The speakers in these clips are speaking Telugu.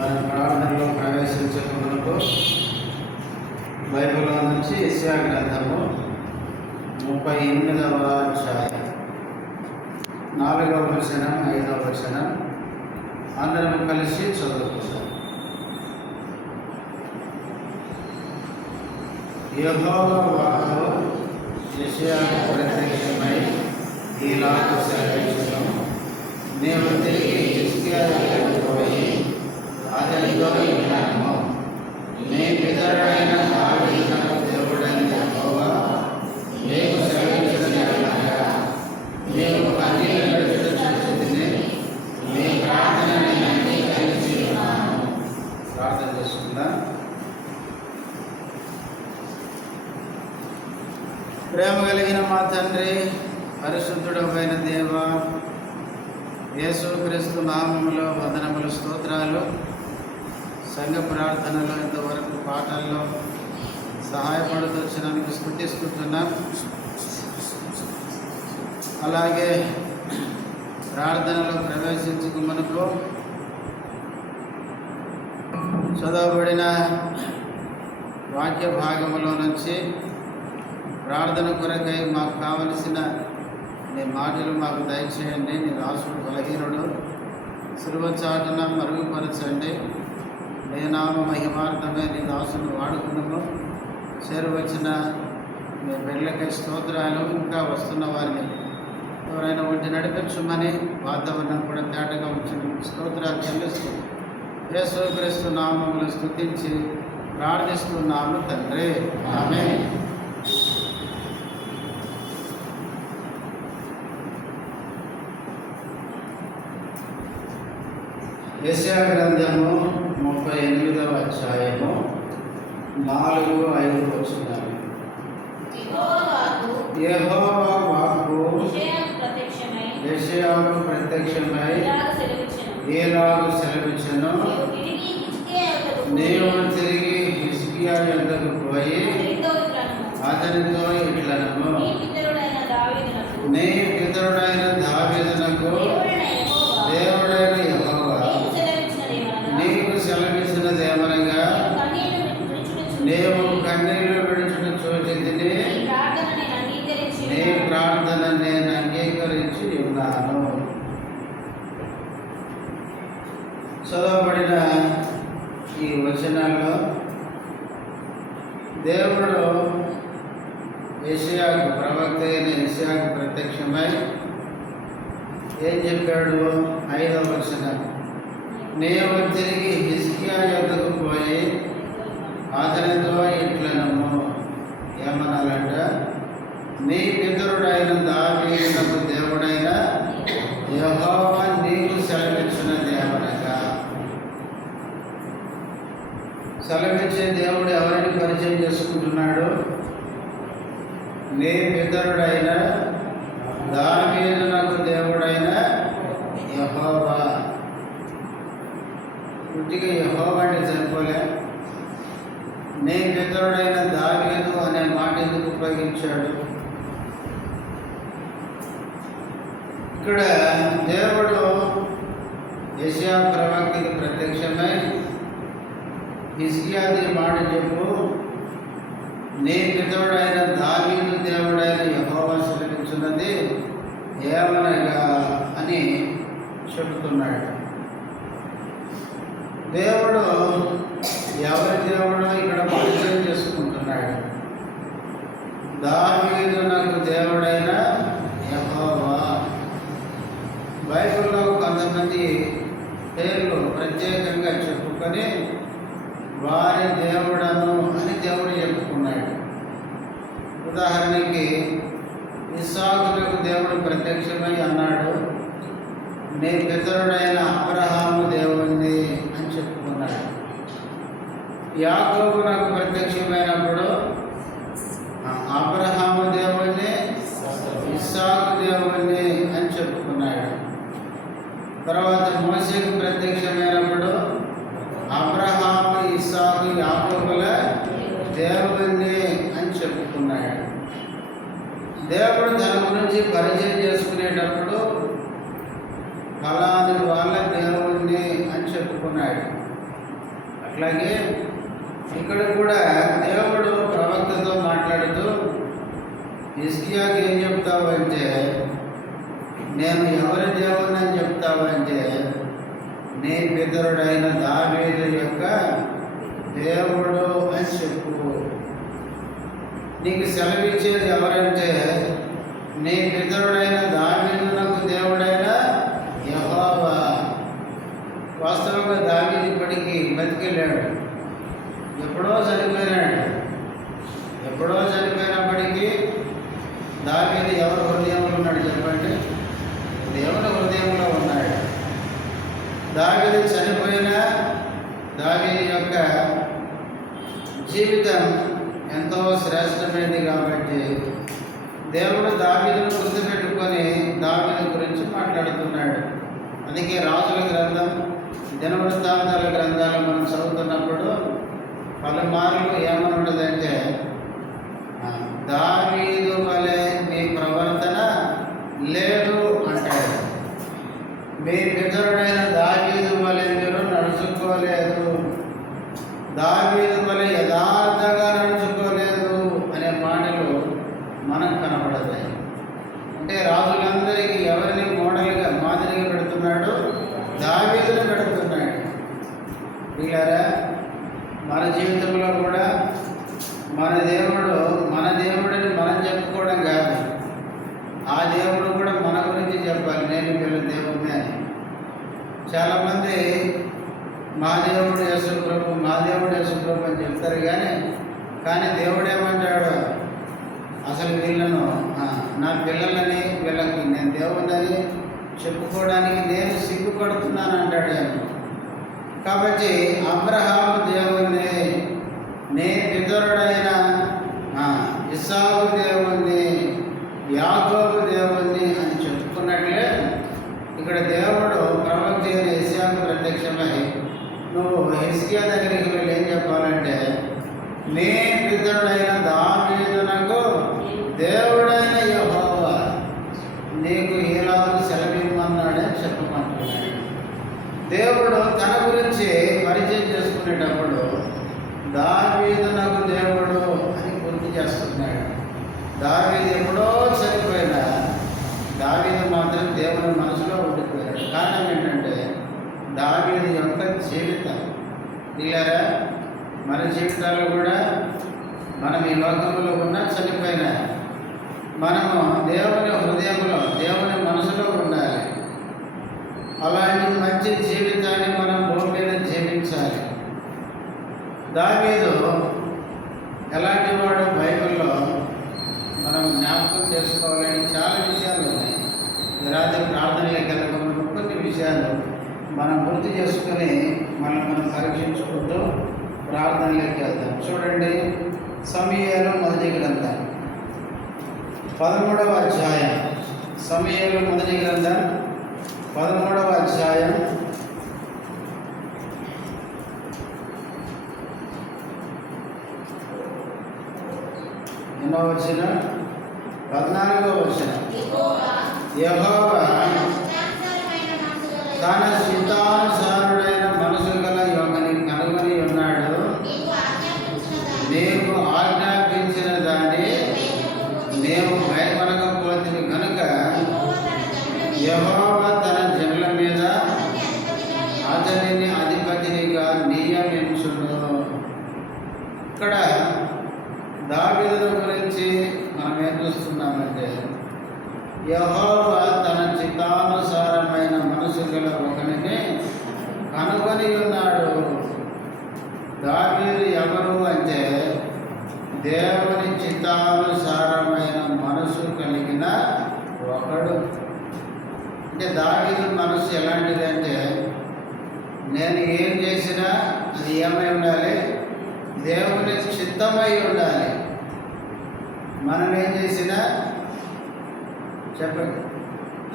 మన ప్రార్థనలో ప్రవేశించకమునకు బైబిల్లో నుంచి యెషయా గ్రంథము 38వ అధ్యాయం 4వ వచనం 5వ వచనం అందరం కలిసి చదువుకుందాం. యెహోవా వాక్కు యెషయాకు ప్రత్యక్షమై ఇలాగు సెలవిచ్చెను, నీవు తిరిగి హిజ్కియా దగ్గరికి పోయి అతనితో ఇట్లనుము, నీ పితరుడైన దావీదునకు దేవుడైన యెహోవా నీకు సెలవిచ్చినదేమనగా, నీవు కన్నీళ్లు విడుచుట చూచితిని, నీ ప్రార్థన నేను అంగీకరించి ఉన్నాను. ప్రార్థన చేసుకుందాం. ప్రేమ కలిగిన మా తండ్రి, పరిశుద్ధుడమైన దేవ, యేసుక్రీస్తు నామములో వందనములు, స్తోత్రాలు. సంఘ ప్రార్థనలో ఇంతవరకు పాటల్లో సహాయపడుతూ వచ్చినందుకు స్తుతిస్తున్నాం. అలాగే ప్రార్థనలో ప్రవేశించుకు మనకు చదవబడిన వాక్య భాగములో నుంచి ప్రార్థన కొరకై మాకు కావలసిన నీ మాటలు మాకు దయచేయండి. నీ దాసుడు బలహీనుడు, సులువ చాటున మరుగుపరచండి. నీ నామ మహిమార్థమే నీ దాసును వాడుకున్నాము. చేరువచ్చిన మీ బిడ్డలకై స్తోత్రాలు. ఇంకా వస్తున్న వారిని ఎవరైనా ఉంటే నడిపించమని వాతావరణం కూడా తేటగా ఉంచిన స్తోత్రాలు చెల్లిస్తూ యేసుక్రీస్తు నామములు స్తుతించి ప్రార్థిస్తున్నాము తండ్రి, ఆమేన్. యెషయా గ్రంథము 38వ అధ్యాయము 4-5 వచనాలు. యెహోవా వాక్కు యెషయాకు ప్రత్యక్షమై ఇలాగు సెలవిచ్చెను, నీవు తిరిగి హిజ్కియా యొద్దకు పోయి అతనితో ఇట్లనుము, నీ పితరుడైన దావీదునకు దేవుడైన యెహోవా నీకు సెలవిచ్చినదేమనగా, నీవు కన్నీళ్లు విడుచుట చూచితిని, నీ ప్రార్థన నేను అంగీకరించి ఉన్నాను. చదవబడిన ఈ వచనాల్లో దేవుడు యెషయాకు, ప్రవక్త అయిన యెషయాకు ప్రత్యక్షమై ఏం చెప్పాడు? 5వ వచనం, నీవు తిరిగి హిజ్కియా యొద్దకు పోయి అతనితో ఇట్లనము, ఏమనాలంట? నీ పితరుడైన దావీదునకు దేవుడైన యెహోవా నీకు సెలవిచ్చినదేమనగా. సెలవిచ్చే దేవుడు ఎవరిని పరిచయం చేసుకుంటున్నాడు? నీ పితరుడైన దావీదునకు దేవుడైన యెహోవా. పుట్టిగా యెహోవా అంటే సరిపోలే, నీ పితరుడైన దావీదు అనే మాట ఎందుకు ఉపయోగించాడు? ఇక్కడ దేవుడు యెషయా ప్రవక్తకి ప్రత్యక్షమై హిజ్కియాది మాట చెప్పు, నీ పితరుడైన దావీదు దేవుడైన యెహోవా సెలవిచ్చినది ఏమనగా అని చెబుతున్నాడు. దేవుడు ఎవరి దేవుడో ఇక్కడ పరిచయం చేసుకుంటున్నాడు. దావీదునకు దేవుడైన యెహోవా. బైబిల్లో కొంతమంది పేర్లు ప్రత్యేకంగా చెప్పుకొని వారి దేవుడను అని దేవుడు చెప్పుకున్నాడు. ఉదాహరణకి ఇస్సాకునకు దేవుడు ప్రత్యక్షమై అన్నాడు, నీ పితరుడైన అబ్రహాము దేవుణ్ణి అని చెప్పుకున్నాడు. యాకోబునకు ప్రత్యక్షమైనప్పుడు అబ్రహాము దేవుణ్ణి, ఇస్సాకు దేవుణ్ణి అని చెప్పుకున్నాడు. తర్వాత మోషేకు ప్రత్యక్షమైనప్పుడు అబ్రహాము, ఇస్సాకు, యాకోబుల దేవుణ్ణి అని చెప్పుకున్నాడు. దేవుడు తన గురించి పరిచయం చేసుకునేటప్పుడు ఫలాని వాళ్ళ దేవుణ్ణి అని చెప్పుకున్నాడు. అట్లాగే ఇక్కడ కూడా దేవుడు ప్రవక్తతో మాట్లాడుతూ హిజ్కియాకి ఏం చెప్తావు అంటే, నేను ఎవరి దేవుడిని అని చెప్తావు అంటే, నీ పితరుడైన దావీదు యొక్క దేవుడు అని చెప్పు. నీకు సెలవిచ్చేది ఎవరంటే, నీ పితరుడైన దావీదునకు దేవుడైన యెహోవా. వాస్తవంగా దావీదు ఇప్పటికీ బతికెళ్ళాడు, ఎప్పుడో చనిపోయినాడు. ఎప్పుడో చనిపోయినప్పటికీ దావీదు ఎవరి హృదయంలో ఉన్నాడు చెప్పండి? దేవుని హృదయంలో ఉన్నాడు. దావీదు చనిపోయిన దావీదు యొక్క జీవితం ఎంతో శ్రేష్టమైనది కాబట్టి దేవుడు దావీదును గుర్తుపెట్టుకొని దావీదు గురించి మాట్లాడుతున్నాడు. అందుకే రాజుల గ్రంథం, దినవృత్తాంతాల గ్రంథాలు మనం చదువుతున్నప్పుడు పలుమార్లు ఏమని ఉంటుందంటే, దావీదు వలె మీ ప్రవర్తన లేదు అంటాడు. మీ పితరుడైన దావీదు వలె మీరు నడుచుకోలేదు, దావీదు వలె యథార్థంగా నడుచుకోలేదు అనే మాటలు మనకు కనబడతాయి. అంటే రాజులందరికీ ఎవరిని మోడల్గా మాదిరిగా పెడుతున్నాడు? దావీదును పెడుతున్నాడు. వీళ్ళారా, మన జీవితంలో కూడా మన దేవుడిని మనం చెప్పుకోవడం కాదు, ఆ దేవుడు కూడా మన గురించి చెప్పాలి, నేను వీళ్ళ దేవుడిని అని. చాలామంది మా దేవుడు యేసుప్రభు, మా దేవుడు యేసుప్రభు అని చెప్తారు, కానీ దేవుడు ఏమంటాడు? అసలు వీళ్ళను నా పిల్లలని, వీళ్ళకి నేను దేవుడిని చెప్పుకోవడానికి నేను సిగ్గుపడుతున్నాను అంటాడు. కాబట్టి అబ్రహాము దేవుణ్ణి, నీ పితరుడైన ఇస్సాకు దేవుణ్ణి, యాకోబు దేవుణ్ణి అని చెప్పుకున్నట్లే ఇక్కడ దేవుడు ప్రవక్త అయిన యెషయాకు ప్రత్యక్షమై, నువ్వు హిజ్కియా దగ్గరికి వెళ్ళి ఏం చెప్పాలంటే, నీ పితరుడైన దావీదునకు దేవుడైన యెహోవా నీకు ఈలాగు సెలవిమ్మన్నాడని చెప్పమంటున్నాడు. దేవుడు తన గురించి పరిచయం చేసుకునేటప్పుడు దావీదునకు దేవుడు అని గుర్తు చేస్తున్నాడు. దావీదు ఎప్పుడో చనిపోయినా దావీదు మాత్రం దేవుని మనసులో ఉండిపోయాడు. కారణం ఏంటంటే దావీదు యొక్క జీవితం. ఇలారా, మన జీవితాల్లో కూడా మనం ఈ లోకంలో ఉన్న చనిపోయినా మనము దేవుని హృదయంలో, దేవుని మనసులో ఉండాలి. అలాంటి మంచి జీవితాన్ని మనం భూమి మీద జీవించాలి. దావీదు ఎలాంటి వాడు బైబిల్లో మనం జ్ఞాపకం చేసుకోవాలని చాలా విషయాలు ఉన్నాయి. ఈ రాత్రి ప్రార్థనలోకి వెళ్ళకుండా కొన్ని విషయాలు మనం గుర్తు చేసుకుని మనం పరీక్షించుకుంటూ ప్రార్థనలోకి వెళ్దాం. చూడండి, సమూయేలు మొదటి గ్రంథం 13వ అధ్యాయం. సమూయేలు మొదటి గ్రంథం 13వ అధ్యాయం 14వ వచనం. యెహోవా తన చిత్తానుసారుడైన మనసు గల యోగని కనుగొని ఉన్నాడు. నీవు ఆజ్ఞాపించిన దాన్ని నీవు భయపడకపోతుంది కనుక యెహోవా తన జనుల మీద అతనిని అధిపతినిగా నియమించును. ఇక్కడ దావీదు గురించి మనం ఏం చూస్తున్నామంటే, యెహోవా తన చిత్తానుసారమైన మనసు గల ఒకనిని కనుగొని ఉన్నాడు. దావీదు ఎవరు అంటే, దేవుని చిత్తానుసారమైన మనసు కలిగిన ఒకడు. అంటే దావీదు మనసు ఎలాంటిది అంటే, నేను ఏం చేసినా అది ఏమై ఉండాలి? దేవుని చిత్తమై ఉండాలి. మనం ఏం చేసినా చెప్పండి,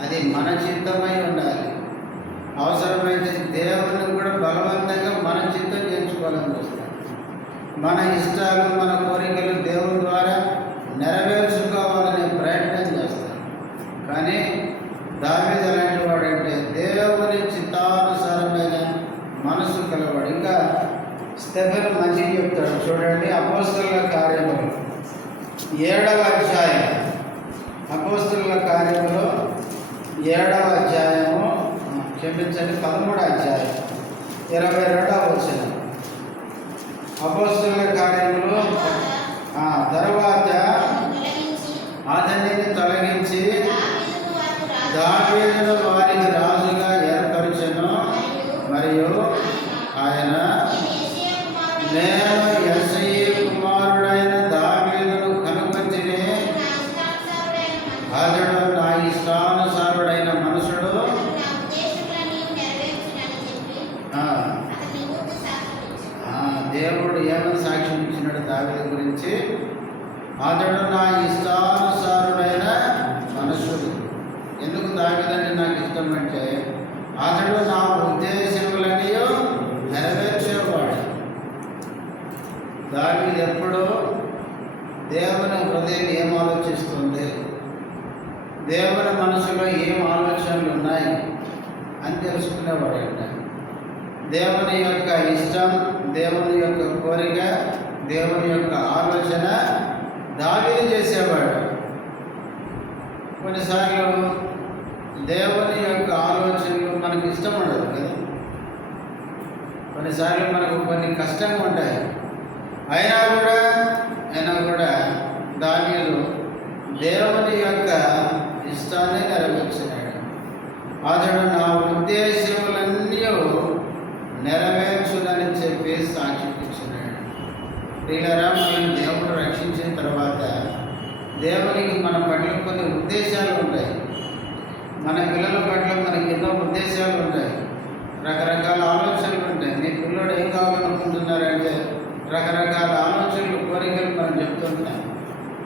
అది మన చిత్తమై ఉండాలి. అవసరమైతే దేవుని కూడా బలవంతంగా మన చిత్తం చేయించుకోవాలని చూస్తాం. మన ఇష్టాలు, మన కోరికలు దేవుని ద్వారా నెరవేర్చుకోవాలనే ప్రయత్నం చేస్తాం. కానీ దావీదు ఎలాంటి వాడంటే దేవుని చిత్తానుసారమైన మనసు కలవాడు. ఇంకా స్టెఫెను మంచిగా చెప్తాడు. చూడండి, అపోస్తలుల కార్యములు 7వ అధ్యాయం. అపోస్తలుల కార్యములు 7వ అధ్యాయము, క్షమించండి 13వ అధ్యాయం 22వ వచనం. అపోస్తలుల కార్యములు తరువాత అతనిని తొలగించి దావీదును వారికి రాజుగా ఏర్పరచెను. మరియు ఆయన, నేను యెష్షయి కుమారుడైన దావీదును కనుగొంటిని, అతడు నా ఇష్టానుసారుడైన మనుషుడు. దేవుడు ఏమని సాక్ష్యం ఇచ్చినాడు దావీదు గురించి? అతడు నా ఇష్టానుసారుడైన మనుషుడు. ఎందుకు దావీదంటే నాకు ఇష్టం అంటే, అతడు నా ఉద్దేశములని నెరవేర్చేవాడు. దావీదు ఎప్పుడు దేవుని హృదయం ఏం ఆలోచిస్తుంది, దేవుని మనసులో ఏం ఆలోచనలు ఉన్నాయి అని తెలుసుకునేవాడు. అంటే దేవుని యొక్క ఇష్టం, దేవుని యొక్క కోరిక, దేవుని యొక్క ఆలోచన దావీదు చేసేవాడు. కొన్నిసార్లు దేవుని యొక్క ఆలోచనలు మనకు ఇష్టం ఉండదు కదా, కొన్నిసార్లు మనకు కొన్ని కష్టంగా ఉంటాయి. అయినా కూడా దావీదు దేవుని యొక్క ఇష్టాన్ని నెరవేర్చినాడు. అతడు నా ఉద్దేశములన్నీ నెరవేర్చునని చెప్పి సాక్షి ఇచ్చినాడు. ప్రియులారా, మనల్ని దేవుడు రక్షించిన తర్వాత దేవునికి మన పట్ల కొన్ని ఉద్దేశాలు ఉంటాయి. మన పిల్లల పట్ల మనకి ఎన్నో ఉద్దేశాలు ఉంటాయి, రకరకాల ఆలోచనలు ఉంటాయి. మీ పిల్లలు ఏం కావాలనుకుంటున్నారంటే రకరకాల ఆలోచనలు, కోరికలు మనం చెప్తుంటాం.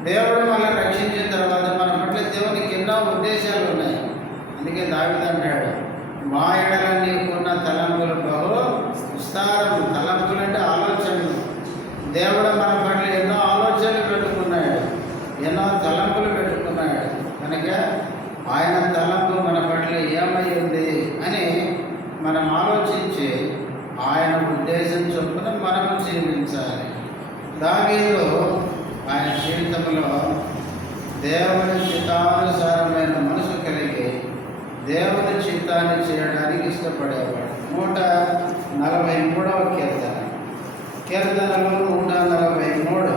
దేవుడు మనల్ని రక్షించిన తర్వాత మన పట్ల దేవునికి ఎన్నో ఉద్దేశాలు ఉన్నాయి. అందుకే దావీదు అంటాడు, మా ఎడల నీకున్న తలంపులు బహు విస్తారం. తలంపులు అంటే ఆలోచనలు. దేవుడు మన పట్ల ఎన్నో ఆలోచనలు పెట్టుకున్నాడు, ఎన్నో తలంపులు పెట్టుకున్నాడు. కనుక ఆయన తలంపు మన పట్ల ఏమై ఉంది అని మనం ఆలోచించి ఆయన ఉద్దేశం చొప్పున మనము జీవించాలి. దావీదు ఆయన జీవితంలో దేవుని చిత్తానుసారమైన మనసు కలిగి దేవుని చిత్తాన్ని చేయడానికి ఇష్టపడేవాడు. 143వ కీర్తనలు 143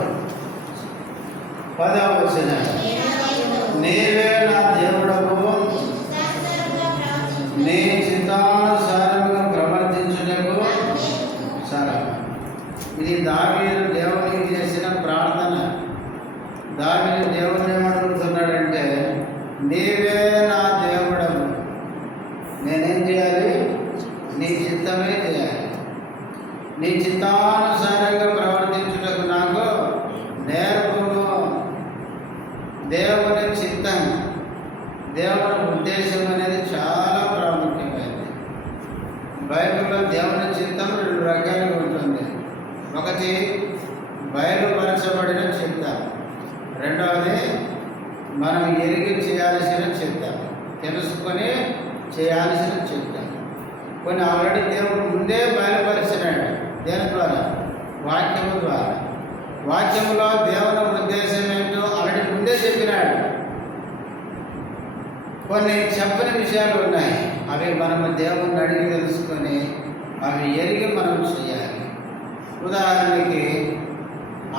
10వ వచనం. నీవే నా దేవుడవు, నీ చిత్తానుసారంగా ప్రవర్తించుటకు సలహా. ఇది దావీదు దేవునికి చేసిన ప్రార్థన. దావీదు దేవుని ఏమడుగుతున్నాడంటే, నీవే నా దేవుడవు, నేనేం చేయాలి? నీ చిత్తమే చేయాలి. నీ చిత్తానుసారంగా ప్రవర్తించుటకు నాకు నేర్పును. దేవుని చిత్తం, దేవుని ఉద్దేశం అనేది చాలా ప్రాముఖ్యమైనది. బైబిల్లో దేవుని చిత్తం 2 రకాలుగా ఉంటుంది. ఒకటి బయలుపరచబడిన చిత్తం, రెండవది మనం ఎరిగి చేయాల్సిన చిత్తం, తెలుసుకొని చేయాల్సిన చిత్తం. కొన్ని ఆల్రెడీ దేవుడు ముందే బయలుపరిచినాడు. దేని ద్వారా? వాక్యము ద్వారా. వాక్యములో దేవుని ఉద్దేశం ఏంటో ఆల్రెడీ ముందే చెప్పినాడు. కొన్ని చెప్పని విషయాలు ఉన్నాయి, అవి మనము దేవుణ్ణి అడిగి తెలుసుకొని అవి ఎరిగి మనం చేయాలి. ఉదాహరణకి,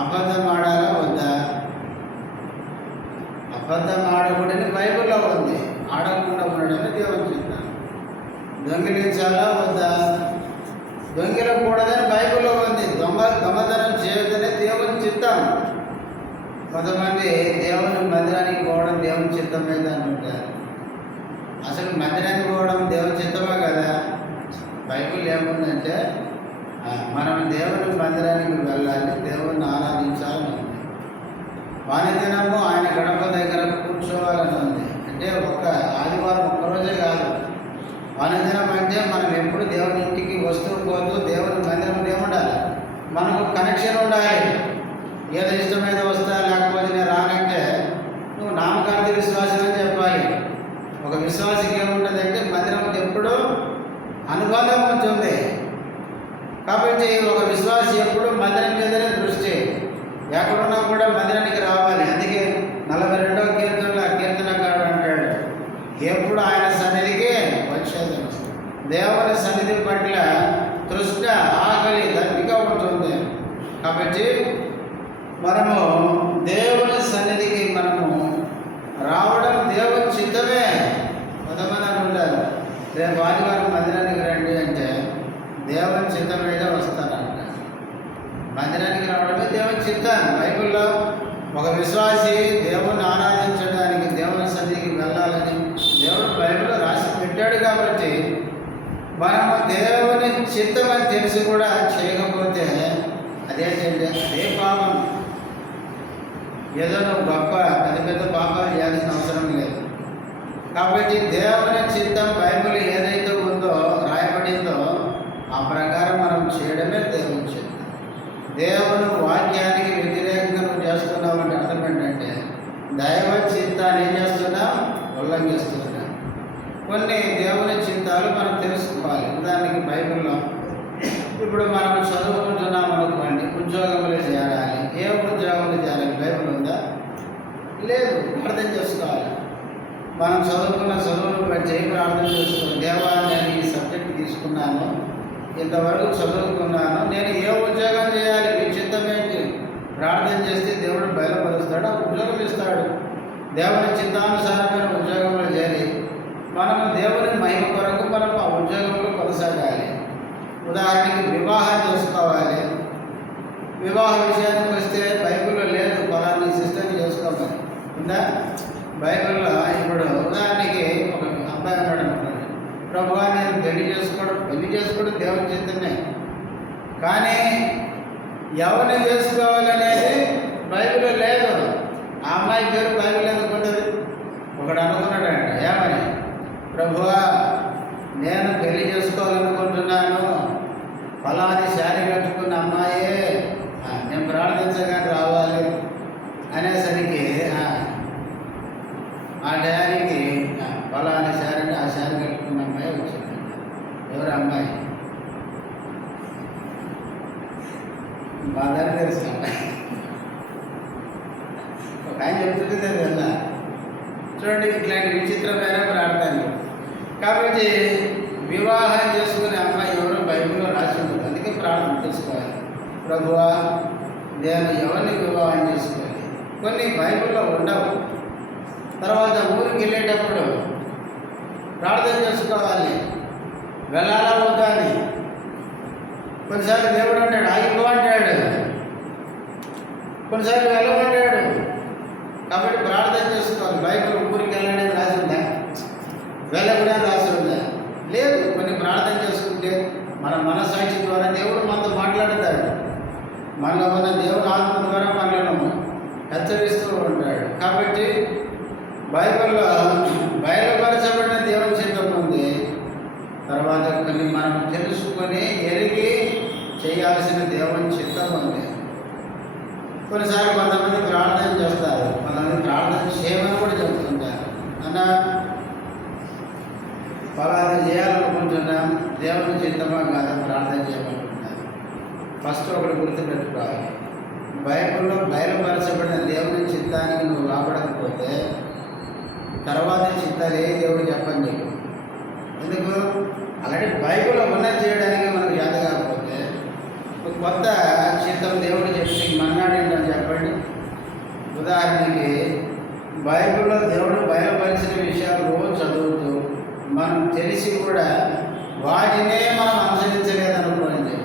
అబద్ధం ఆడాలా వద్దా? అబద్ధం ఆడకూడని బైబిల్లో ఉంది, ఆడకుండా ఉండడమే దేవుని చిత్తం. దొంగిలించాలా వద్దా? దొంగిలకూడదని బైబిల్లో ఉంది. దొంగతనం చేయొద్దని దేవుని చిత్తం. కొంతమంది దేవుని మందిరానికి పోవడం దేవుని చిత్తమే అని ఉంటారు. అసలు మందిరానికి పోవడం దేవుని చిత్తమే కదా. బైబిల్ ఏముందంటే మనం దేవుని మందిరానికి వెళ్ళాలి, దేవుణ్ణి ఆరాధించాలని ఉంది. వానిదినము ఆయన గడప దగ్గర కూర్చోవాలని ఉంది. అంటే ఒక ఆదివారం ఒక్కరోజే కాదు. వానిదినం అంటే మనం ఎప్పుడు దేవుని ఇంటికి వస్తూ పోతూ దేవుని మందిరంలో ఏముండాలి? మనకు కనెక్షన్ ఉండాలి. ఏదో ఇష్టమైన వస్తా, లేకపోతే నేను రానంటే నువ్వు నామకార్థ విశ్వాసం అని చెప్పాలి. ఒక విశ్వాసికి ఏముంటుందంటే మందిరంతో ఎప్పుడు అనుబంధం ఉంటుంది. కాబట్టి ఒక విశ్వాసి ఎప్పుడు మందిరం మీదనే దృష్టి, ఎక్కడున్నా కూడా మందిరానికి రావాలి. అందుకే 42వ కీర్తనలో కీర్తనకారుడు అంటాడు, ఎప్పుడు ఆయన సన్నిధికి వచ్చేది. దేవుని సన్నిధి పట్ల తృష్ణ, ఆకలి, దప్పిక ఉంటుంది. కాబట్టి మనము దేవుని సన్నిధికి మనము రావడం దేవుని చిత్తమే. కొంతమంది ఉంటారు, రేపు ఆదివారం మందిరానికి రండి అంటే దేవుని చిత్తం మీద వస్తారంట. మందిరానికి రావడమే దేవుని చిత్తం. బైబిల్లో ఒక విశ్వాసి దేవుని ఆరాధించడానికి, దేవుని సన్నిధికి వెళ్ళాలని దేవుడు బైబిల్లో రాసి పెట్టాడు. కాబట్టి మనము దేవుని చిత్తం అని తెలిసి కూడా చేయకపోతే అదేంటంటే అదే పాపం. ఏదో నువ్వు గొప్ప పెద్ద పెద్ద పాపాలు చేయాల్సిన అవసరం లేదు. కాబట్టి దేవుని చిత్తం బైబిల్ ఏదైతే ఉందో, రాయబడిందో, ఆ ప్రకారం మనం చేయడమే దేవుని చిత్తం. దేవుని వాక్యానికి వ్యతిరేకంగా నువ్వు చేస్తున్నావు అంటే అర్థం ఏంటంటే దైవ చిత్తాన్ని ఏం చేస్తున్నావు? ఉల్లంఘిస్తున్నావు. కొన్ని దేవుని చిత్తాలు మనం తెలుసుకోవాలి. ఉదాహరణకి బైబిల్లో ఇప్పుడు మనం చదువుకుంటున్నాం అనుకోండి, ఉద్యోగంలో చేరాలి. ఏ ఉద్యోగంలో చేరాలి? బైబిల్ ఉందా? లేదు. అర్థం చేసుకోవాలి. మనం చదువుకున్న చదువును బట్టి ప్రార్థన చేసుకోవాలి. దేవా, నేను ఈ సబ్జెక్ట్ తీసుకున్నాను, ఇంతవరకు చదువుకున్నాను, నేను ఏ ఉద్యోగం చేయాలి, మీ చిత్తం ఏంటి? ప్రార్థన చేస్తే దేవుడు బయలుపరుస్తాడు, ఆ ఉద్యోగం ఇస్తాడు. దేవుని చిత్తానుసారమైన ఉద్యోగంలో చేరి మనము దేవుని మహిమ కొరకు మనం ఆ ఉద్యోగంలో కొనసాగాలి. ఉదాహరణకి వివాహం చేసుకోవాలి. వివాహ విషయానికి వస్తే బైబిల్లో లేదు ఫలాన్ని సిస్టమ్ చేసుకోవాలి. ఉందా? బైబిల్లో ఇప్పుడు ఉదాహరణకి ఒక అబ్బాయి ఉన్నాడు అనుకోండి, ప్రభువా నేను పెళ్లి చేసుకోవడం దేవుని చిత్తమే, కానీ ఎవరిని చేసుకోవాలనేది బైబిల్లో లేదు. ఆ అమ్మాయి పేరు బైబిల్ ఎందుకుంటుంది? ఒకడు అనుకున్నాడంట, ఏమని? ప్రభువా నేను పెళ్లి చేసుకోవాలనుకుంటున్నాను, ఫలాని శారీ కట్టుకున్న అమ్మాయే నేను ప్రార్థించగానే రావాలి అనేసరికి ఆ డాడీకి ఫలాని శారీ, ఆ శారీ కట్టుకున్న అమ్మాయి వచ్చింది. ఎవరు అమ్మాయి? బాగా తెలుసు అమ్మాయి. ఒక ఆయన చెప్తుంది కదా, చూడండి ఇట్లాంటి విచిత్రమైన ప్రార్థనలు. కాబట్టి వివాహం చేసుకునే అమ్మాయి ఎవరో బైబిల్లో రాసి ఉంటుంది. అందుకే ప్రార్థన చేసుకోవాలి, ప్రభువా నేను ఎవరిని వివాహం చేసుకోవాలి. కొన్ని బైబిల్లో ఉండవు. తర్వాత ఊరికి వెళ్ళేటప్పుడు ప్రార్థన చేసుకోవాలి, వెళ్ళాలా వద్దా అని. కొన్నిసార్లు దేవుడు అంటాడు ఆగిపో అంటాడు, కొన్నిసార్లు వెళ్ళమంటాడు. కాబట్టి ప్రార్థన చేసుకోవాలి. బైబిల్ ఊరికి వెళ్ళడం రాసి ఉందా? వెళ్ళకూడదని రాసి ఉందా? లేదు. కొన్ని ప్రార్థన చేసుకుంటే మన మనస్సాక్షి ద్వారా దేవుడు మనతో మాట్లాడతాడు. మనలో ఉన్న దేవుడు ఆత్మ ద్వారా మనల్ని హెచ్చరిస్తూ ఉంటాడు. కాబట్టి బైబిల్లో బయలుపరచబడిన దేవుని చిత్తం ఉంది. తర్వాత కొన్ని మనం తెలుసుకొని ఎరిగి చేయాల్సిన దేవుని చిత్తం ఉంది. కొన్నిసార్లు కొంతమంది ప్రార్థన చేస్తారు, కొంతమంది ప్రార్థన చేయమని కూడా చెప్తుంటారు. అన్న ఫలానా చేయాలనుకుంటున్నాం, దేవుని చిత్తమా కాదా ప్రార్థన చేయమనుకుంటున్నారు. ఫస్ట్ ఒకటి గుర్తుపెట్టుకోవాలి, బైబిల్లో బయలుపరచబడిన దేవుని చిత్తానికి నువ్వు రాబడకపోతే తర్వాత చిత్తాలు ఏ దేవుడు చెప్పండి నీకు. ఎందుకు? అలాంటి బైబిల్లో ఉన్నది చేయడానికి మనకు చేత కాకపోతే కొత్త చిత్తం దేవుడు చెప్పి మన్నాడు ఏంటని చెప్పండి. ఉదాహరణకి బైబిల్లో దేవుడు బయలుపరిచిన విషయాలు రోజు చదువుతూ మనం తెలిసి కూడా వాటినే మనం అనుసరించలేదనుకోండి,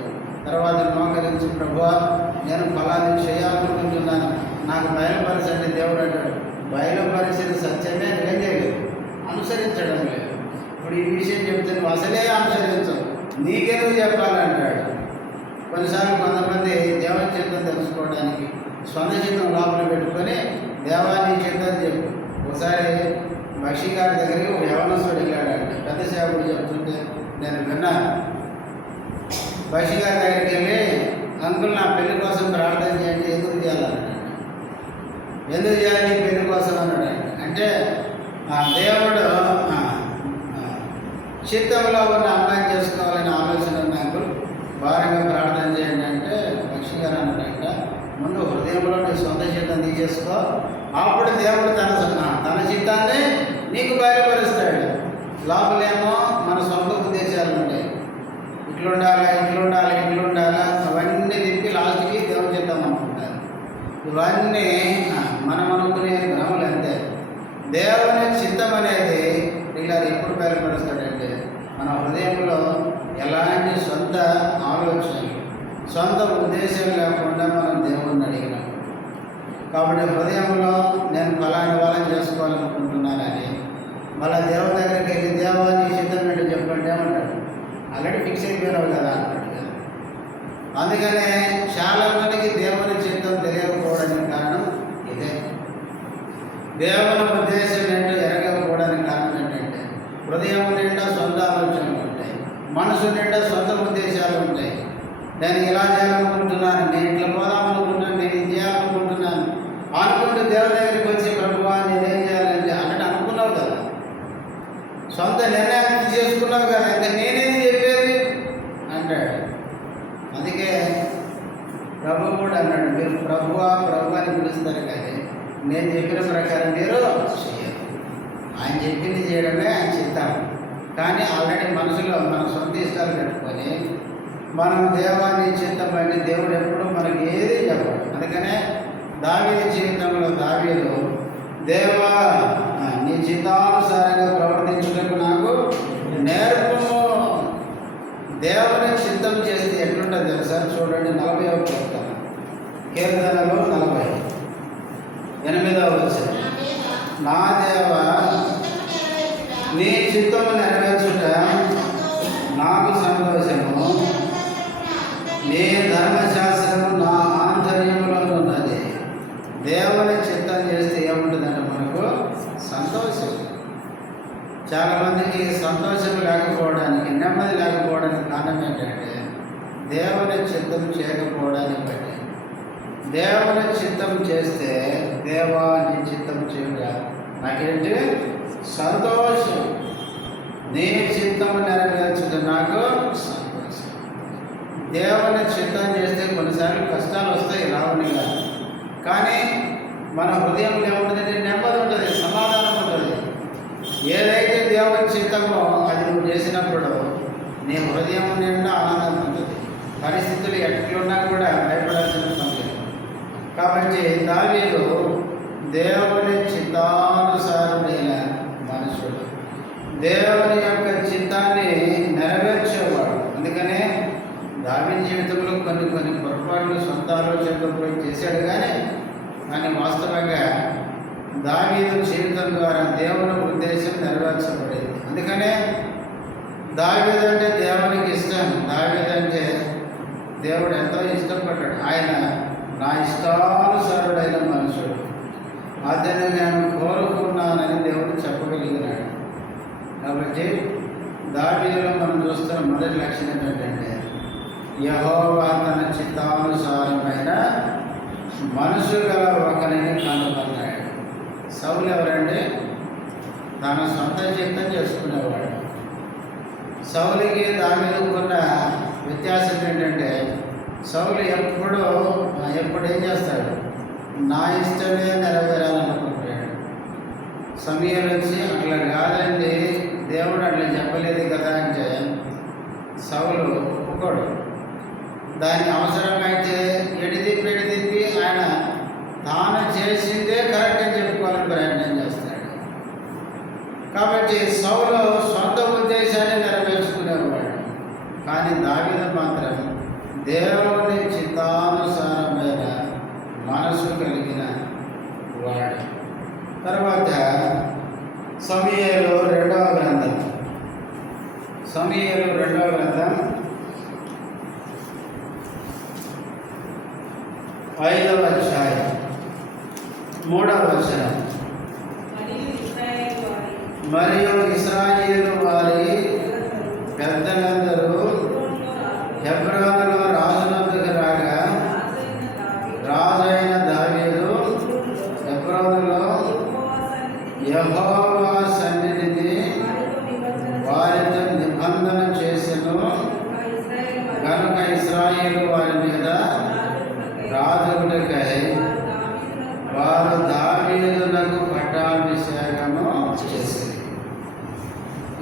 తర్వాత మోకరించి ప్రభువా నేను ఫలాన్ని చేయాలనుకుంటున్నాను, నాకు బయలుపరచండి దేవుడు అంటాడు. బయలుపరిచిన సత్యమే ఏం చేయలేదు, అనుసరించడం లేదు. ఇప్పుడు ఈ విషయం చెప్తే నువ్వు అసలే అనుసరించవు, నీకెందుకు చెప్పాలంటాడు. కొన్నిసార్లు కొంతమంది దేవుని చిత్తం తెలుసుకోవడానికి సొంత చిత్తం లోపల పెట్టుకొని దేవాన్ని చిత్తం చెప్పు. ఒకసారి బక్షి గారి దగ్గరికి ఒక యవనస్తుడు వెళ్ళాడంట. పెద్ద సేవకుడు చెప్తుంటే నేను విన్నాను. బక్షి గారి దగ్గరికి వెళ్ళి, అంకుల్ నా పెళ్లి కోసం ప్రార్థన చేయండి. ఎందుకు చేయాలన్నాడు. ఎందుకు చేయాలి పెళ్లి కోసం అన్నాడు. అంటే దేవుడు చిత్తంలో ఉన్న అమ్మాయిని చేసుకోవాలని ఆలోచన ఉన్న అంకుల్ భారంగా తీసేసుకో, అప్పుడు దేవుడు తన చిత్తాన్ని నీకు బయలుపరుస్తాడు. లోపలేమో మన సొంత ఉద్దేశాలు ఉంటాయి, ఇట్లుండాలి అవన్నీ తిప్పి లాస్ట్కి దేవుడు చిత్తం అనుకుంటారు. ఇవన్నీ మనం అనుకునే భ్రమలు అంతే. దేవుని చిత్తం అనేది ఇలా ఎప్పుడు బయలుపరుస్తాడంటే మన హృదయంలో ఎలాంటి సొంత ఆలోచనలు, సొంత ఉద్దేశం లేకుండా మనం దేవుణ్ణి అడిగినాం. కాబట్టి హృదయంలో నేను ఫలాని వాళ్ళని చేసుకోవాలనుకుంటున్నానని మళ్ళీ దేవుని దగ్గరికి వెళ్ళి దేవా నీ చిత్తం ఏంటో చెప్పండి ఏమంటాడు, ఆల్రెడీ ఫిక్స్ అయిపోయినావు కదా అంటాడు కదా. అందుకనే చాలామందికి దేవుని చిత్తం తెలియకపోవడానికి కారణం ఇదే. దేవుని ఉద్దేశం ఏంటో ఎరగకపోవడానికి కారణం ఏంటంటే హృదయం నిండా సొంత ఆలోచనలు ఉంటాయి, మనసు నిండా సొంత ఉద్దేశాలు ఉంటాయి. నేను ఇలా చేయాలనుకుంటున్నాను, నేను ఇట్లా పోదామనుకుంటున్నాను, నేను ఇది చేయాలనుకుంటున్నాను అనుకుంటూ దేవుని దగ్గరికి వచ్చి ప్రభువా నేనేం చేయాలంటే అన్నట్టు అనుకున్నావు కదా, సొంత నిర్ణయం చేసుకున్నావు కదా, ఇంకా నేనేది చెప్పేది అంటాడు. అందుకే ప్రభు కూడా అన్నాడు, మీరు ప్రభువా అని పిలుస్తారు కానీ నేను చెప్పిన ప్రకారం మీరు చేయాలి. ఆయన చెప్పింది చేయడమే ఆయన చిత్తం. కానీ ఆల్రెడీ మనసులో మన సొంత ఇష్టాలు పెట్టుకొని మనం దేవాన్ని చిత్తమని దేవుడు ఎప్పుడు మనకి ఏది చెప్పాడు. అందుకనే దావీదు జీవితంలో దావీదు దేవా నీ చిత్తానుసారంగా ప్రవర్తించుటకు నాకు నేర్పము. దేవుని చిత్తం చేస్తే ఎట్లుంటుంది తెలుసా? చూడండి 40వ కీర్తనలో 48వ వచనం, నా దేవ నీ చిత్తము నెరవేర్చుట నాకు సంతోషము, నీ ధర్మశాస్త్రము నా ఆంతర్యంలో ఉన్నది. దేవుని చిత్తం చేస్తే ఏముంటుందంటే మనకు సంతోషం. చాలామందికి సంతోషం లేకపోవడానికి, నెమ్మది లేకపోవడానికి కారణం ఏంటంటే దేవుని చిత్తం చేయకపోవడానికి బట్టి. దేవుని చిత్తం చేస్తే దేవా నీ చిత్తం చేయుట నాకేంటి సంతోషం, నీ చిత్తం నెరవేర్చుట నాకు సంతోషం. దేవుని చిత్తం చేస్తే కొన్నిసార్లు కష్టాలు వస్తాయి, రావనిగా. కానీ మన హృదయంలో ఏముంటుంది? నెమ్మది ఉంటుంది, సమాధానం ఉంటుంది. ఏదైతే దేవుని చిత్తమో అది నువ్వు చేసినప్పుడు నీ హృదయం నిండా ఆనందం ఉంటుంది. పరిస్థితులు ఎట్లున్నా కూడా భయపడాల్సిన పని లేదు. కాబట్టి దావీదు దేవుని చిత్తానుసారమైన మనుషుడు, దేవుని యొక్క చిత్తాన్ని నెరవేర్చేవాడు. అందుకనే దావీదు జీవితంలో కొన్ని పొరపాట్లు సొంత ఆలోచనలు పోయి చేశాడు. కానీ వాస్తవంగా దావీదు జీవితం ద్వారా దేవుని ఉద్దేశం నెరవేర్చబడేది. అందుకనే దావీదు అంటే దేవునికి ఇష్టం. దావీదు అంటే దేవుడు ఎంతో ఇష్టపడ్డాడు. ఆయన నా ఇష్టానుసారుడైన మనుషుడు, అతన్ని నేను కోరుకున్నానని దేవుడు చెప్పగలిగినాడు. కాబట్టి దావీదులో మనం చూస్తున్న మొదటి లక్షణం ఏంటంటే యెహోవా తన చిత్తానుసారమైన మనసు గల ఒకరిని కనుగొన్నాడు. సౌలు ఎవరండి? తన సొంత చిత్తం చేసుకునేవాడు. సౌలుకి దావీదుకున్న వ్యత్యాసం ఏంటంటే సౌలు ఎప్పుడు ఏం చేస్తాడు? నా ఇష్టమే నెరవేరాలనుకుంటాడు. సమయాలు వచ్చి అట్లా కాదండి, దేవుడు అట్లా చెప్పలేదు కదా అంటే సౌలు ఒప్పుకోడు. దానికి అవసరమైతే ఎడిదిప్పి ఆయన తాను చేసిందే కరెక్ట్ అని చెప్పుకోవాలని ప్రయత్నం చేస్తాడు. కాబట్టి సౌలు సొంత ఉద్దేశాన్ని నెరవేర్చుకునేవాడు. కానీ దావీదు మాత్రం దేవుని చిత్తానుసారమైన మనసు కలిగిన వాడు. తర్వాత సమూయేలు 2వ గ్రంథం 5వ అధ్యాయం 3వ వచనం, మరియు ఇశ్రాయేలు వారి పెద్దలందరూ హెబ్రోనులో రాజునందుకు రాగా రాజైన దావీదు హెబ్రోనులో యెహోవా సన్నిధిని వారితో నిబంధన చేసెను కనుక ఇశ్రాయేలు వారి మీద రాజులకై వారి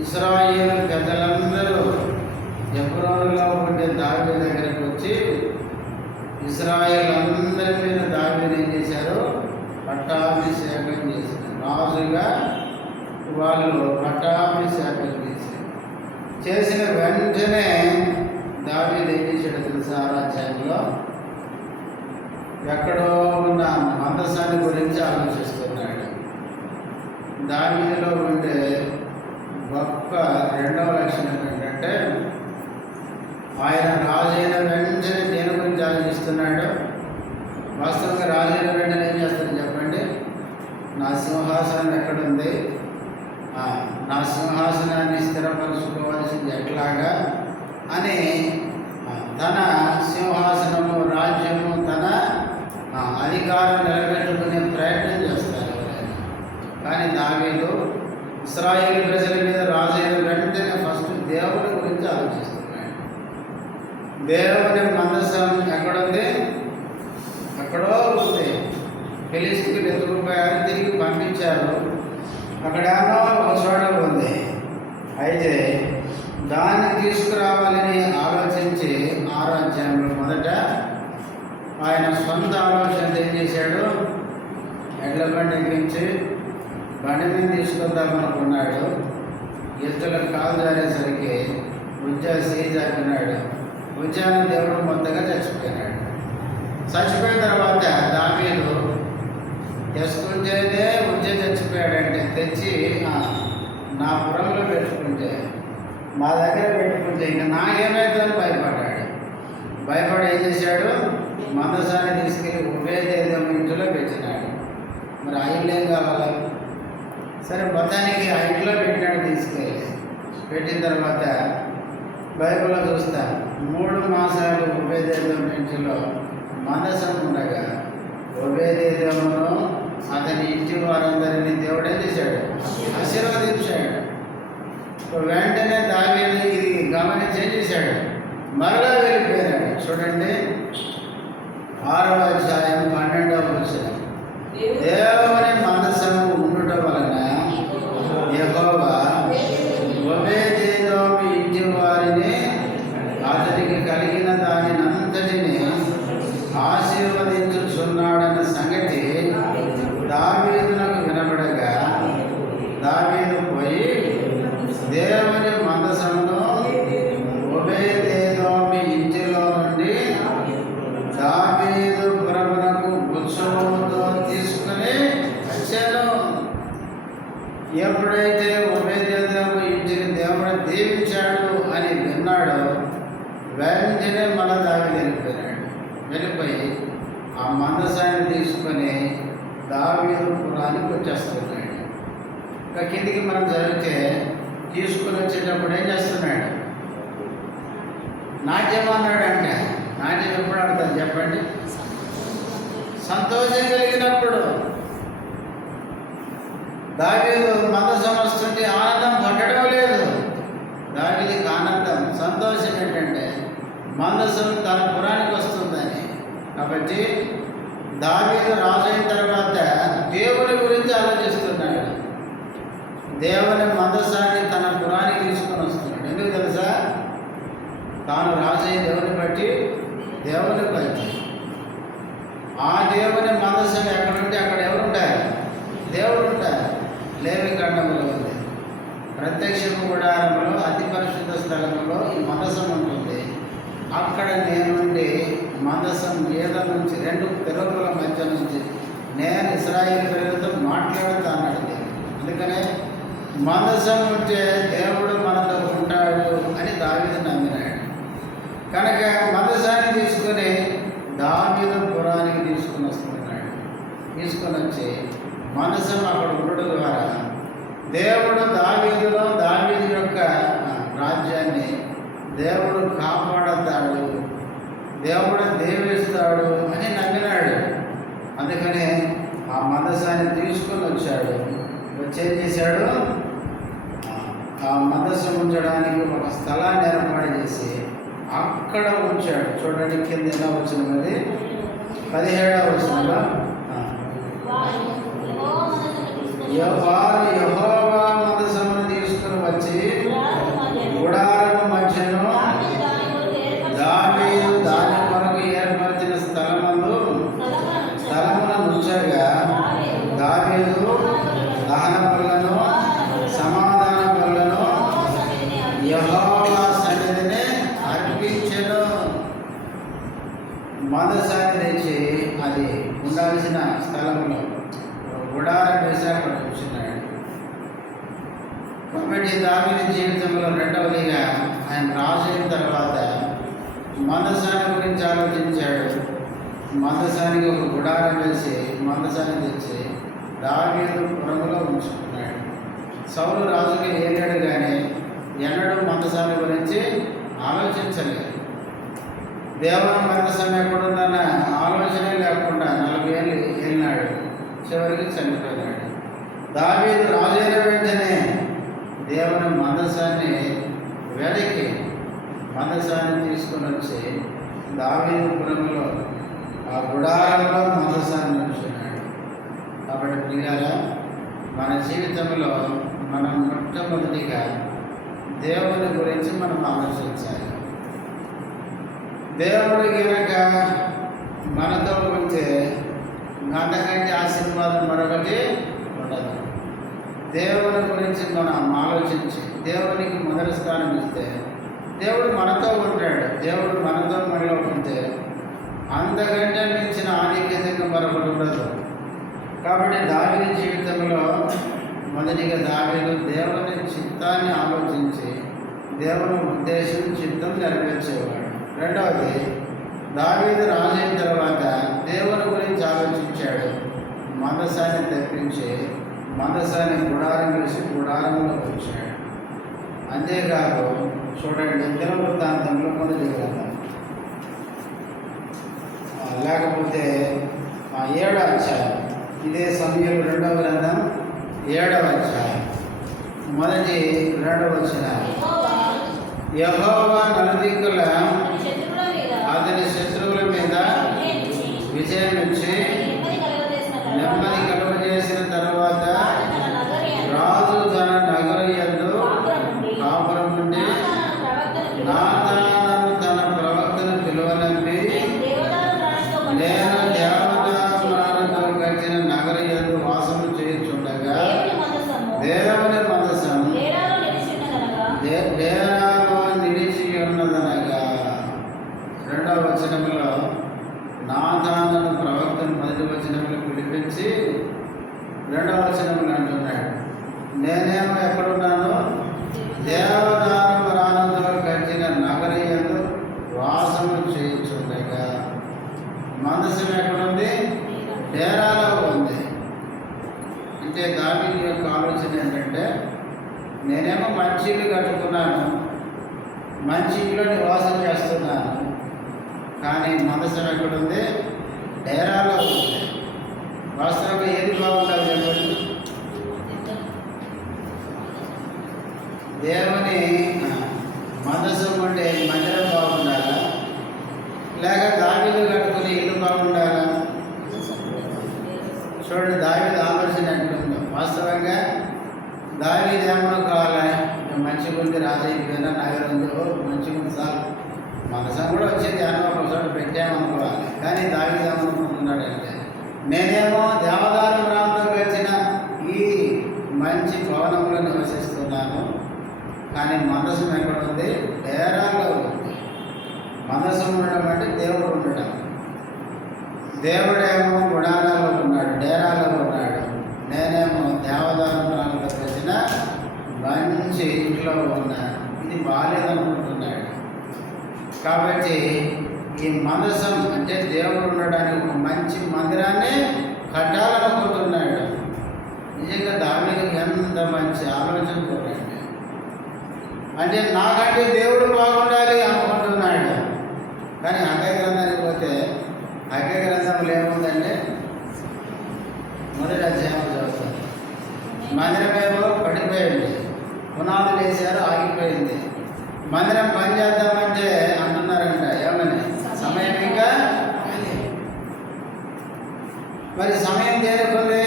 ఇశ్రాయేలు పెద్దలందరూ హెబ్రోనులో ఉండే దావీదు దగ్గరికి వచ్చి ఇశ్రాయేలు అందరి మీద దావీదు ఏం చేశారు? పట్టాభిషేకం చేశారు. రాజుగా వాళ్ళు పట్టాభిషేకం చేశారు. చేసిన వెంటనే దావీదు ఏం చేశాడు తెలుసా? రాజ్యంలో ఎక్కడో ఉన్న మందసాన్ని గురించి ఆలోచిస్తున్నాడు. దావీదులో ఉండే గొప్ప రెండవ లక్షణం ఏంటంటే ఆయన రాజైన వెంటనే దేని గురించి ఆలోచిస్తున్నాడు? వాస్తవంగా రాజైన వెంటనే ఏం చేస్తాడు చెప్పండి? నా సింహాసనం ఎక్కడుంది, నా సింహాసనాన్ని స్థిరపరచుకోవాల్సింది ఎట్లాగా అని తన సింహాసనము, రాజ్యము, తన అధికారం నిలబెట్టుకునే ప్రయత్నం చేస్తారు ఎవరైనా. కానీ దావీదు ఇశ్రాయేలు ప్రజల మీద రాజైన వెంటనే ఫస్ట్ దేవుని గురించి ఆలోచిస్తున్నాడు. దేవుని మందసం ఎక్కడుంది? ఎక్కడో ఉంది. ఫిలిష్తీయులు ఎత్తుకుపోయారు, తిరిగి పంపించారు. అక్కడేమో ఒక చోట ఉంది. అయితే దాన్ని తీసుకురావాలని ఆలోచించి ఆ రాజ్యంలో మొదట ఆయన సొంత ఆలోచన ఏం చేశాడు? ఎడ్ల బండి ఎక్కించి బండి మీద తీసుకొద్దామనుకున్నాడు. ఎద్దులకు కాలు జారేసరికి ఉజ్జా జారినాడు. ఉజ్జాను దేవుడు మొత్తగా చచ్చిపోయినాడు. చచ్చిపోయిన తర్వాత దావీదు తెచ్చుకుంటేనే ఉజ్జ చచ్చిపోయాడంటే తెచ్చి నా పురంలో పెట్టుకుంటే, మా దగ్గర పెట్టుకుంటే ఇంకా నాకేమైతుందని భయపడ్డాడు. భయపడి ఏం చేశాడు? మందసాన్ని తీసుకెళ్ళి ఉభయదేశం ఇంట్లో పెట్టినాడు. మరి ఆ ఇల్లు ఏం కావాలి? సరే మొత్తానికి ఆ ఇంట్లో పెట్టినాడు. తీసుకెళ్ళి పెట్టిన తర్వాత బైబిల్లో చూస్తాం 3 మాసాలు ఉభయదేశం ఇంటిలో మందసం ఉండగా ఉభయదేశమును అతని ఇంటి వారందరినీ దేవుడు ఏం చేశాడు? ఆశీర్వదించాడు. వెంటనే దావీదు ఇది గమనించి ఏం చేశాడు? మరలా వెళ్ళిపోయినాడు. చూడండి 6వ అధ్యాయం 12వ వచనం. దేవుని మందసము ఉండుట వలన యెహోవా ఒబేదెదోము ఇంటి వారిని అతనికి కలిగిన దానినంతటిని ఆశీర్వదించుచున్నాడన్న సంగతి దావీదునకు వినబడగా దావీదు పోయి దేవుని మందసమును ఒబేదెదోము ఇంటిలో నుండి దావీదు పురమునకు ఉత్సవంతో తీసుకుని వచ్చాను. ఎప్పుడైతే ఒబేదెదోము ఇంటిని దేవుడు దీవించాడు అని విన్నాడో వెంటనే మళ్ళా దావీదు వెళ్ళిపోయినాడు. వెళ్ళిపోయి ఆ మందసాన్ని తీసుకొని దావీదు పురానికి వచ్చేస్తున్నాడు. ఇంకా కిందికి మనం జరిగితే తీసుకుని వచ్చేటప్పుడు ఏం చేస్తున్నాడు? నాట్యం అన్నాడంటే నాట్యం ఎప్పుడు ఆడతారు చెప్పండి? సంతోషం కలిగినప్పుడు. దావీదు మందసం వస్తుంటే ఆనందం పట్టడం లేదు. దావీదుకి ఆనందం, సంతోషం ఏంటంటే మందసం తన పురానికి వస్తుందని. కాబట్టి దావీదు రాజు అయిన తర్వాత దేవుని గురించి ఆలోచిస్తున్నాడు. దేవుని మందసాన్ని తన పురానికి తీసుకొని వస్తున్నాడు. ఎందుకు తెలుసా? తాను రాజు అయిన దేవుని బట్టి దేవుని బట్టి ఆ దేవుని మందసం ఎక్కడుంటే అక్కడ ఎవరు ఉంటారు? దేవుడు ఉంటారు. లేవి ఖండంలో ఉంది. ప్రత్యక్ష గుడారంలో అతి పరిశుద్ధ స్థలంలో ఈ మందసం ఉంటుంది. అక్కడ నేనుండి మందసం మీద నుంచి 2 తెరవుల మధ్య నుంచి నేను ఇశ్రాయేలు ప్రజలతో మాట్లాడుతా అన్నాడు. అందుకనే మందసం ఉంటే దేవుడు మనతో ఉంటాడు అని దావీదు నమ్మినాడు. కనుక మందసాన్ని తీసుకొని దావీదు పురానికి తీసుకుని వస్తున్నాడు. తీసుకొని వచ్చి మందసం అక్కడ ఉండడం ద్వారా దేవుడు దావీదు యొక్క రాజ్యాన్ని దేవుడు కాపాడతాడు, దేవుడు దీవిస్తాడు అని నమ్మినాడు. అందుకనే ఆ మందసాన్ని తీసుకొని వచ్చాడు. వచ్చేం చేశాడు? ఆ మందసం ఉంచడానికి ఒక స్థలాన్ని ఏర్పాటు చేసి అక్కడ ఉంచాడు. చూడండి కింద ఎలా వచ్చినది? 17వ వచనంలో వారు యెహోవా మందసమును తీసుకుని వచ్చి మందసాన్ని తెచ్చి అది ఉండాల్సిన స్థలంలో గుడారం వేసి అక్కడ కూర్చున్నాడు. కాబట్టి దావీదు జీవితంలో రెండవదిగా ఆయన రాజు అయిన తర్వాత మందసాన్ని గురించి ఆలోచించాడు. మందసానికి ఒక గుడారం వేసి మందసాన్ని తెచ్చి దావీదు పురములో ఉంచుకున్నాడు. సౌలు రాజుగా ఏలాడు కానీ ఎన్నడూ మందసాన్ని గురించి ఆలోచించలేదు. దేవుని మందసం ఎక్కడుందన్న ఆలోచనే లేకుండా 40 ఏళ్ళు వెళ్ళినాడు. చివరికి చనిపోయినాడు. దావీదు రాజైన వెంటనే దేవుని మందసాన్ని వెనక్కి మందసాన్ని తీసుకుని వచ్చి దావీదు పురములో ఆ గుడారంలో మందసాన్ని ఉంచున్నాడు. కాబట్టి ప్రియులారా, మన జీవితంలో మనం మొట్టమొదటిగా దేవుని గురించి మనం ఆలోచించాలి. దేవుడు కనుక మనతో ఉంటే అంతకంటే ఆశీర్వాదం మరొకటి ఉండదు. దేవుని గురించి మనం ఆలోచించి దేవునికి మొదటి స్థానం ఇస్తే దేవుడు మనతో ఉంటాడు. దేవుడు మనతో మనలో ఉంటే అంతకంటే మించిన ఆధిక్యతగా మరొకటి ఉండదు. కాబట్టి దావీదు జీవితంలో మొదటిగా దావీదు దేవుని చిత్తాన్ని ఆలోచించి దేవుని ఉద్దేశం చిత్తం నెరవేర్చేవాడు. రెండవది, దావీదు రాజు అయిన తర్వాత దేవుని గురించి ఆలోచించాడు. మందసాన్ని తెప్పించి మందసాన్ని గుడారం వేసి గుడారంలో వచ్చాడు. అంతేకాదు చూడండి, దినవృత్తాంతంలో మొదటి గ్రంథం లేకపోతే 7వ అధ్యాయం, ఇదే సమయంలో 2వ గ్రంథం 7వ అధ్యాయం మొదటి 2వ వచనం. యెహోవా నలుదిక్కుల అతని శత్రువుల మీద విజయం ఇచ్చి నెమ్మది కలుగజేసిన తర్వాత రాజు తన నగరు యందు కాపురం నుండి నాతాను తన ప్రవక్తను పిలువనంపి, నేను దేవదారులతో కలిసిన నగరు యందు వాసము చేయుచుండగా దేవుని మందసం డేరాలో నిలిచి ఉన్నదనగా. 2వ వచనంలో నాతానును ప్రవక్తను మొదటి వచనంలో పిలిపించి 2వ వచనంలో అంటున్నాడు, నేనేమో ఎక్కడున్నాను, దేవదారు రాణతో కట్టిన నగరి యందు వాసము చేయుచుండగా. మందసం ఎక్కడుంది? డేరాలో ఉంది. అంటే దావీదు యొక్క ఆలోచన ఏంటంటే, నేనేమో మంచి ఇల్లు కట్టుకున్నాను, మంచి ఇంట్లో నివాసం చేస్తున్నాను, కానీ మందసం ఎక్కడుంది? డేరాలో ఉంది. వాస్తవంగా ఏది బాగుంటుంది చెప్పండి? దేవుని మందసం ఉండే మందిరం బాగుండాలా, లేక దావీదు కట్టుకుని ఇల్లు బాగుండాలా? చూడండి, దావీదు ఆలోచన ఎట్లుందో. వాస్తవంగా దావీదు ఏమన్నా కావాలా, మంచిగా ఉంది, రాజు అయిపోయినా నగరం ఉంది, మంచిగా ఉంది సార్, మనసం కూడా వచ్చేది అని ఒక చోట పెట్టామనుకోవాలి. కానీ దావీదు ఏమనుకుంటున్నాడంటే, నేనేమో దేవదారు ప్రాంతం వచ్చిన ఈ మంచి భవనంలో నివసిస్తున్నాను, కానీ మనసం ఎక్కడ ఉంది? డేరాలో ఉంది. మనసం ఉండడం అంటే దేవుడు ఉండడం. దేవుడేమో గుడారాలో ఉన్నాడు, డేరాలో ఉన్నాడు. నేనేమో దేవదారు ప్రాంతం వచ్చిన మంచి ఇంట్లో ఉన్నాను. ఇది బాగాలేదనుకుంటున్నాడు. కాబట్టి ఈ మందసం అంటే దేవుడు ఉండడానికి ఒక మంచి మందిరాన్ని కట్టాలనుకుంటున్నాడు. నిజంగా దావీదుకి ఎంత మంచి ఆలోచన చూడండి. అంటే నాకంటే దేవుడు బాగుండాలి అనుకుంటున్నాడు. కానీ హగ్గయి గ్రంథానికి పోతే హగ్గయి గ్రంథంలో ఏముందంటే మొదటి అధ్యాయం చదువుతాం. మందిరమేమో పడిపోయింది, పునాదులు వేశారు, ఆగిపోయింది. మందిరం పని చేద్దామంటే అంటున్నారంట, ఏమని? సమయం ఇంకా మరి సమయం చేరుకుంది.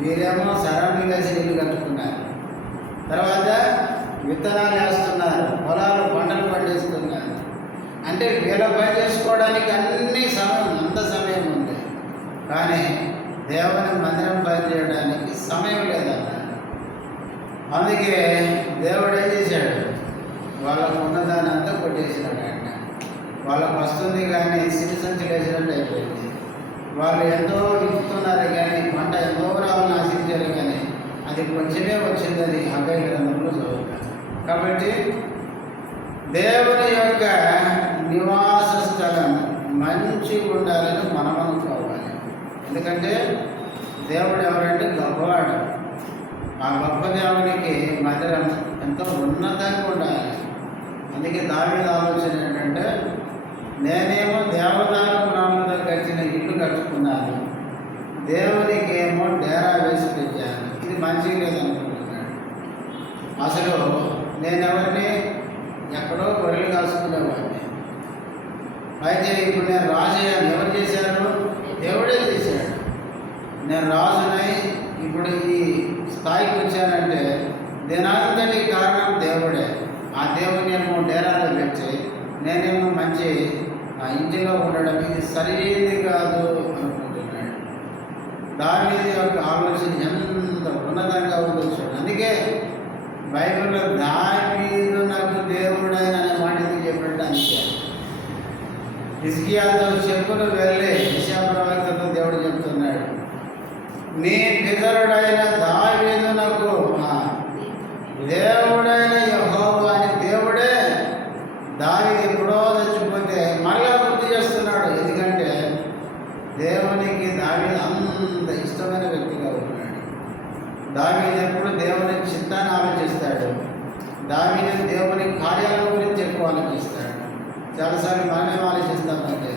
వీరేమో సరౌండింగ్ వేసి ఇల్లు కట్టుకున్నారు, తర్వాత విత్తనాలు వేస్తున్నారు, పొలాలు పంటలు పండిస్తున్నారు. అంటే వీళ్ళ పని చేసుకోవడానికి అన్ని సమయం, అంత సమయం ఉంది. కానీ దేవుని మందిరం పని చేయడానికి సమయం లేదన్నారు. అందుకే దేవుడు ఏం చేశాడు? వాళ్ళకు ఉన్నదాన్ని అంతా కొట్టేసినాడు అంట. వాళ్ళకు వస్తుంది కానీ సిరి సంచులు వేసినట్టు అయిపోయింది. వాళ్ళు ఎంతో విత్తుతున్నారు కానీ పంట ఎంతో రావాలని ఆశించారు కానీ అది కొంచెమే వచ్చిందని హగ్గయి గ్రంథంలో చదువుతారు. కాబట్టి దేవుని యొక్క నివాస స్థలం మంచిగా ఉండాలని మనం అనుకోవాలి. ఎందుకంటే దేవుడు ఎవరంటే గొప్పవాడు. ఆ గొప్ప దేవునికి మందిరం ఎంతో ఉన్నతంగా ఉండాలి. అందుకే దావీదు ఆలోచన ఏంటంటే, నేనేమో దేవదారు రాములతో కట్టిన ఇల్లు కట్టుకున్నాను, దేవునికి ఏమో డేరా వేసి పెట్టాను, ఇది మంచిగా లేదనుకుంటున్నాడు. అసలు నేనెవరిని ఎక్కడో గొర్రెలు కాసుకునేవాడిని, అయితే ఇప్పుడు నేను రాజయ్యాను. ఎవరు చేశారు? దేవుడే చేశాడు. నేను రాజునై ఇప్పుడు ఈ స్థాయికి వచ్చానంటే దీనంతటి కారణం దేవుడే. ఆ దేవుని ఏమో డేరాలో పెట్టి నేనేమో మంచి ఆ ఇంటిలో ఉండడం ఇది సరైనది కాదు అనుకుంటున్నాడు. దావీదు యొక్క ఆలోచన ఎంత ఉన్నతంగా ఉందో చూడండి. అందుకే బైబిల్లో దావీదు నాకు దేవుడైన అనే మాట ఎందుకు చెప్పాడు? అందుకే హిజ్కియాతో చెప్పులు వెళ్ళి యెషయా ప్రవక్తతో దేవుడు చెప్తున్నాడు, నీ పితరుడైన దావీదు నాకు దేవుడైన యెహోవా అని దేవుడే దావీదు ఎప్పుడో చచ్చిపోతే మరలా గుర్తు చేస్తున్నాడు. ఎందుకంటే దేవునికి దావీదు అంత ఇష్టమైన వ్యక్తిగా ఉన్నాడు. దావీదు ఎప్పుడు దేవుని చిత్తాన్ని ఆలోచిస్తాడు. దావీదు దేవుని కార్యాల గురించి ఎక్కువ ఆలోచిస్తాడు. చాలాసార్లు మనమేం ఆలోచిస్తామంటే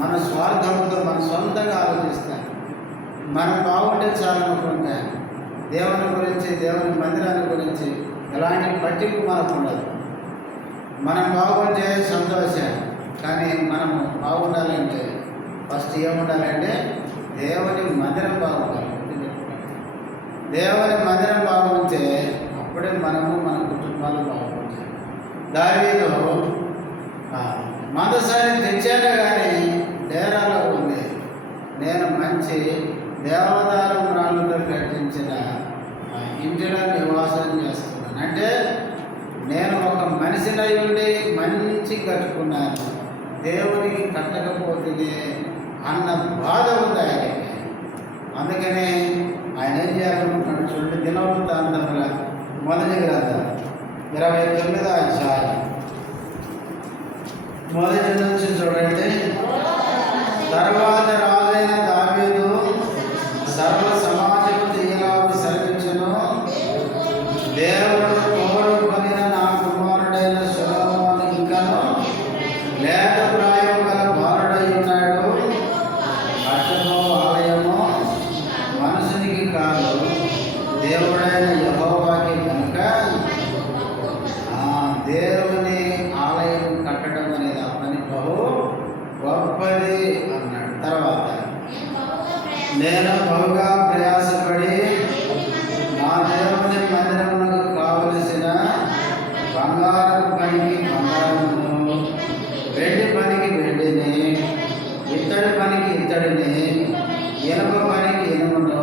మన స్వార్థంతో మన సొంతంగా ఆలోచిస్తాం. మనం బాగుంటే చాలనుకుంటే దేవుని గురించి, దేవుని మందిరాన్ని గురించి ఎలాంటి పట్టింపు మనకు ఉండదు. మనం బాగుంటే సంతోషం, కానీ మనం బాగుండాలంటే ఫస్ట్ ఏముండాలంటే దేవుని మందిరం బాగుండాలి. దేవుని మందిరం బాగుంటే అప్పుడే మనము మన కుటుంబాలు బాగుంటాయి. దావీదు మందసాన్ని తెచ్చాను కానీ డేరాలో ఉంది. నేను మంచి దేవదారు మ్రాళ్ళతో కట్టించిన ఇంటిలో నివాసం చేస్తున్నాను. అంటే నేను ఒక మనిషినై ఉండి మంచి కట్టుకున్నాను, దేవునికి కట్టకపోతే అన్న బాధ ఉంది ఆయనకి. అందుకనే ఆయన ఏం చేయాలనుకుంటున్నాడు చూడండి. దినవృత్తాంతముల మొదటి గ్రంథం 29వ అధ్యాయం మొదటి నుంచి చూడండి. తర్వాత రాజైన దావీదు సర్వ సమాజము తీయలాగు సెలవించెను, దేవుడు కోరుకొనిన నా కుమారుడైన సొలొమోను ఇంకను లేత ప్రాయం గల బాలుడై ఉన్నాడు. కట్టడము ఆలయము మనుషునికి కాదు, దేవుడైన యెహోవాకి కనుక దేవుని ఆలయం కట్టడం అనేది ఆ పని బహు గొప్పది అన్నాడు. తర్వాత నేను బహుగా ప్రయాసపడి నా దేవుని మందిరమునకు కావలసిన బంగారపు పనికి బంగారమును, వెండి పనికి వెండిని, ఇత్తడి పనికి ఇత్తడిని, ఇనుప పనికి ఇనుమును,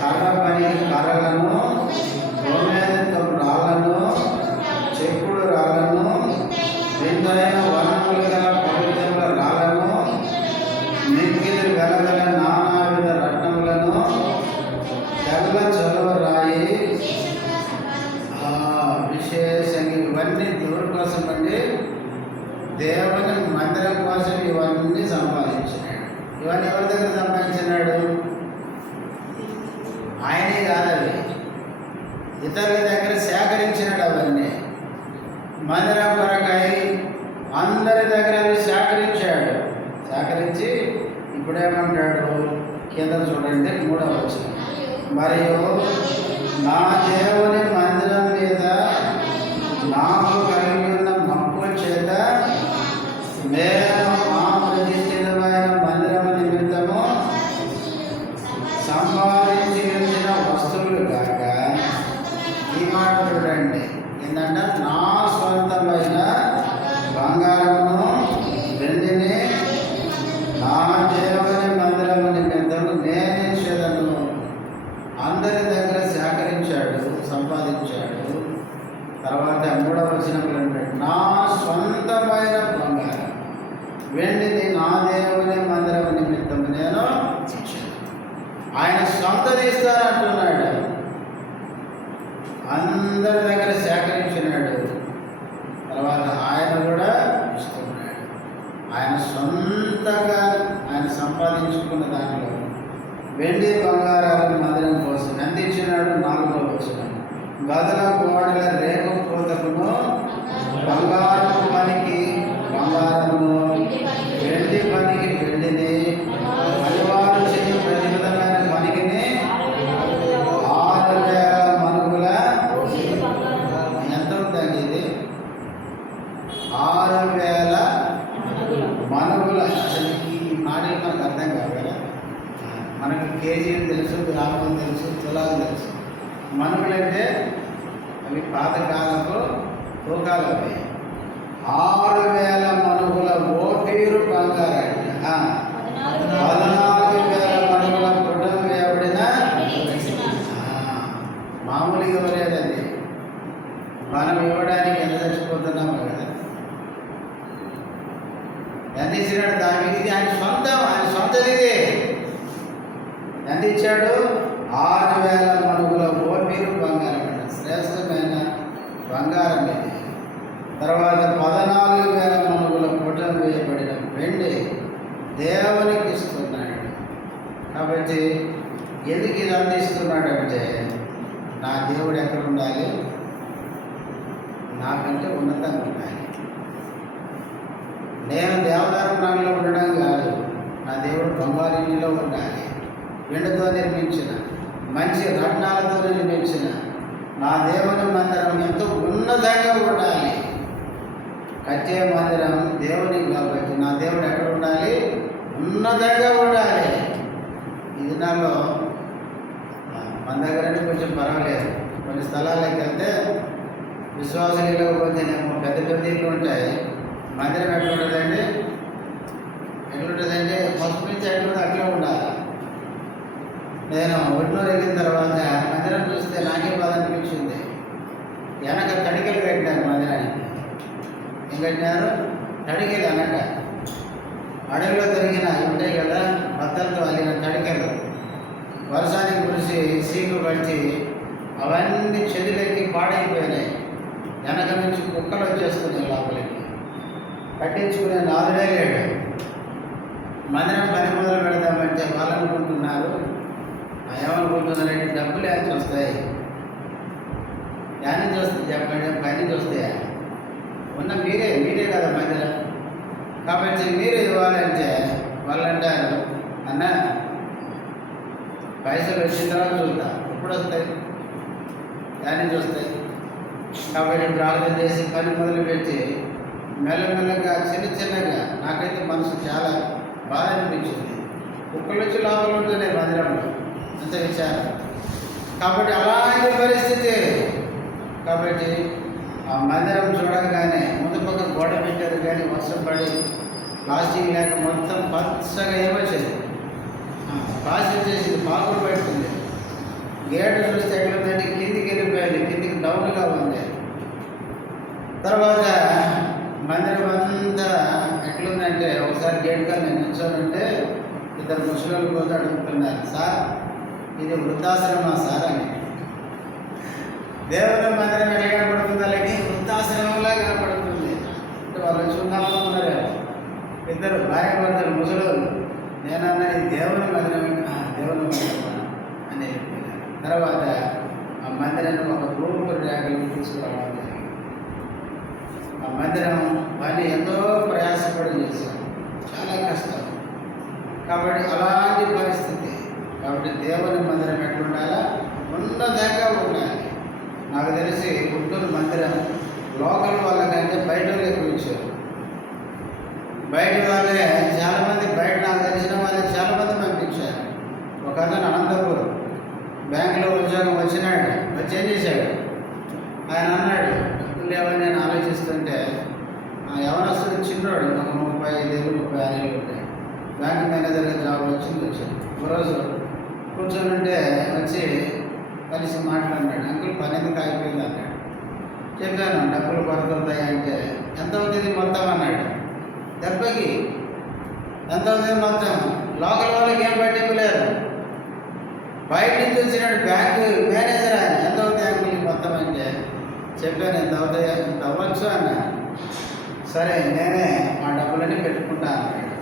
కర్ర పనికి కర్రలను, గోమేదపు రాళ్ళను, చెప్పుడు రాళ్ళను, వింతైన వర్ణములు గల పవిత్రముల రాళ్ళను, మిక్కిలి వెలగల నానావిధ రత్నములను, తెల్ల చొలవ రాయి, విశేషంగా ఇవన్నీ దేవుడి కోసం అండి, దేవుని మందిరం కోసం ఇవన్నీ సంపాదించినాడు. ఇవన్నీ ఎవరి దగ్గర సంపాదించినాడు? ఆయనే కాదవి, ఇతరుల దగ్గర సేకరించినాడు. అవన్నీ మందిరం కొరకై అందరి దగ్గర అవి సేకరించాడు. సేకరించి ఇప్పుడేమంటాడు? కింద చూడండి 3వ వచనం. మరియు నా దేవుని మందిరం మీద నాకు కలిగి ఉన్న మక్కువ చేత నేను మా ప్రతిష్ఠితమైన మందిరము నిమిత్తము సంపాదించిన వస్తువులు కాక, ఈ మాట చూడండి ఏంటంటే, నా స్వంతమైన బంగారమును వెండిని నా దేవుని మందిరము నిమిత్తము నేనిచ్చేదను. అందరి దగ్గర సేకరించాడు, సంపాదించాడు. తర్వాత 3వ వచనంలో నా స్వంతమైన బంగారం వెండిని నా దేవుని మందిరం నిమిత్తం నేను ఇచ్చాను. ఆయన సొంతది ఇస్తానంటున్నాడు. అందరి దగ్గర సేకరించినాడు. తర్వాత ఆయన కూడా ఇస్తున్నాడు. ఆయన సొంతగా ఆయన సంపాదించుకున్న దానిలో వెండి బంగారాల మందిరం కోసం ఎంత ఇచ్చినాడు? 4వ వచనం. గదుల గోడల రేఖ పూతకును బంగారపు పనికి బంగారమును, వెండి పనికి వెండిని, పనివారు చేయు ప్రతి విధమైన పనికిని 6,000 మనుగుల. ఎంత ఉందండి ఇది? 6,000 మనుగుల. అసలు ఈ మాటలు మనకు అర్థం కాదు కదా. మనకి కేజీలు తెలుసు, గ్రాములు తెలుసు, తులాలు తెలుసు. మనుగులంటే అవి పాతకాలపు తూకాలు. అవి 6,000 మనుగుల ఓపీరు బంగారం, 14,000 మనుగుల పుటం వేయబడిన. మామూలుగా ఇవ్వలేదండి. మనం ఇవ్వడానికి ఎంత చచ్చిపోతున్నామో కదా. ఎంత ఇచ్చినాడు? దానికి ఇది ఆయన సొంతం, ఆయన సొంతది. ఎంత ఇచ్చాడు? 6,000 మనుగుల ఓపీరు బంగారం. శ్రేష్టమైన బంగారం ఇది. తర్వాత 14,000 మనుగుల పుటం వేయబడిన వెండి దేవునికి ఇస్తున్నాడు. కాబట్టి ఎందుకు ఇది అందిస్తున్నాడంటే, నా దేవుడు ఎక్కడ ఉండాలి? నాకంటే ఉన్నతంగా ఉండాలి. నేను దేవదారు ప్రాణంలో ఉండడం కాదు, నా దేవుడు బంగారులో ఉండాలి. వెండితో నిర్మించిన, మంచి రత్నాలతో నిర్మించిన నా దేవుని మందిరం ఎంతో ఉన్నతంగా ఉండాలి. కట్టే మందిరం దేవునికి కాబట్టి నా దేవుడు ఎక్కడ ఉండాలి? ఉన్నతంగా ఉండాలి. ఈ దినాల్లో మన దగ్గర కొంచెం పర్వాలేదు. కొన్ని స్థలాలకు వెళ్తే విశ్వాసులు పోతేనేమో పెద్ద పెద్ద ఇళ్ళు ఉంటాయి. మందిరం ఎట్లుంటుందండి? ఎట్లుంటుందంటే ఫస్ట్ నుంచి ఎట్లుంటుంది అట్లా ఉండాలి. నేను ఒడ్నూరు వెళ్ళిన తర్వాత మందిరం చూస్తే నాకే బాధ అనిపించింది. వెనక తడికలు కట్టినారు మందిరానికి. ఏం కట్టినారు? తడికలు అనక అడవిలో దొరికిన ఉంటాయి కదా, బద్దలతో అల్లిన తడికలు. వర్షానికి కురిసి సీకులు పట్టి అవన్నీ చెదులెక్కి పాడైపోయినాయి. వెనక నుంచి కుక్కలు వచ్చేస్తున్నాయి లోపలికి. పట్టించుకునే నాదుడే లేడు. మందిరం పని మొదలు పెడదామంటే వాళ్ళు అనుకుంటున్నారు, ఏమనుకుంటున్నారంటే డబ్బులు ఎంత వస్తాయి, యాని చూస్తాయి చెప్పండి, పని చూస్తాయా? ఉన్న మీరే కదా మందిరం, కాబట్టి మీరు ఇవ్వాలంటే వాళ్ళు అంటారు, అన్న పైసలు వచ్చిన తర్వాత చూద్దాం, ఎప్పుడు వస్తాయి, యాని చూస్తాయి. కాబట్టి ప్రార్థన చేసి పని మొదలుపెట్టి మెల్లమెల్లగా చిన్నగా నాకైతే మనసు చాలా బాధ అనిపించింది. కుక్కలు వచ్చి లోపల ఉంటున్నాయి మందిరంలో, అంత విచారం. కాబట్టి అలాంటి పరిస్థితి. కాబట్టి ఆ మందిరం చూడగానే ముందు పక్క గోడ పెట్టారు, కానీ వర్షం పడి ప్లాస్టిక్ లేక మొత్తం పచ్చగా ఏమొచ్చేది, పాసి వచ్చేసి పాకులు పెడుతుంది. గేట్ చూస్తే ఎట్లుందంటే కిందికి వెళ్ళిపోయింది, కిందికి డౌన్గా ఉంది. తర్వాత మందిరం అంతా ఎట్లుందంటే ఒకసారి గేట్ కానీ నేను నిల్చోనంటే 2 ముసలోళ్ళు పోతే అడుగుతున్నారు, సార్ ఇది వృద్ధాశ్రమా సార్ అని. దేవుని మందిరం ఎట్లా కనపడుతుంది? అలాగే వృద్ధాశ్రమంలా కనపడుతుంది. అంటే వాళ్ళు చూద్దామనుకున్నారేమో. 2 భార్య భర్తలు ముసలోళ్ళు. నేనన్నా ఇది దేవుని మందిరం, దేవుని మందిరమా అని చెప్పినాను. తర్వాత ఆ మందిరాన్ని ఒక రూపు ర్యాకులు తీసుకురావడం జరిగింది. ఆ మందిరం పని ఎంతో ప్రయాసపడి చేశాం, చాలా కష్టం. కాబట్టి అలాంటి పరిస్థితి. కాబట్టి దేవుని మందిరం ఎట్లుండాలా? ఉన్నతంగా ఉండాలి. నాకు తెలిసి గుంటూరు మందిరం లోకల్ వాళ్ళకంటే బయట వాళ్ళు ఎక్కువ ఇచ్చారు. బయట వాళ్ళే చాలామంది, బయట నాకు తెలిసిన వాళ్ళే చాలామంది పంపించారు. ఒక అతను అనంతపూర్ బ్యాంకులో ఉద్యోగం వచ్చినాడు, వచ్చి ఏం చేశాడు? ఆయన అన్నాడు, డబ్బులు లేవని నేను ఆలోచిస్తుంటే ఎవరొస్తుంది చిన్నోడు, ఒక 35 ఏళ్ళు 36 ఏళ్ళు ఉంటాయి. బ్యాంక్ మేనేజర్గా జాబ్ వచ్చాడు. ఒకరోజు కూర్చొని వచ్చి కలిసి మాట్లాడినాడు. అంకుల్ పని ఎందుకు అయిపోయింది అన్నాడు. చెప్పాను డబ్బులు పడుతుంటాయి అంటే ఎంత అవుతుంది మొత్తం అన్నాడు. 70 ఎంత అవుతుంది మొత్తం? లోకల్ వాళ్ళకి ఏం పట్టింపు లేదు. బయట నుంచి వచ్చినాడు బ్యాంకు మేనేజర్ ఆయన, ఎంత అవుతాయి అంకుల్ మొత్తం అంటే చెప్పాను, ఎంత అవుతాయి, ఎంత అవ్వచ్చు అన్న. సరే నేనే మా డబ్బులన్నీ పెట్టుకుంటా అన్నాడు.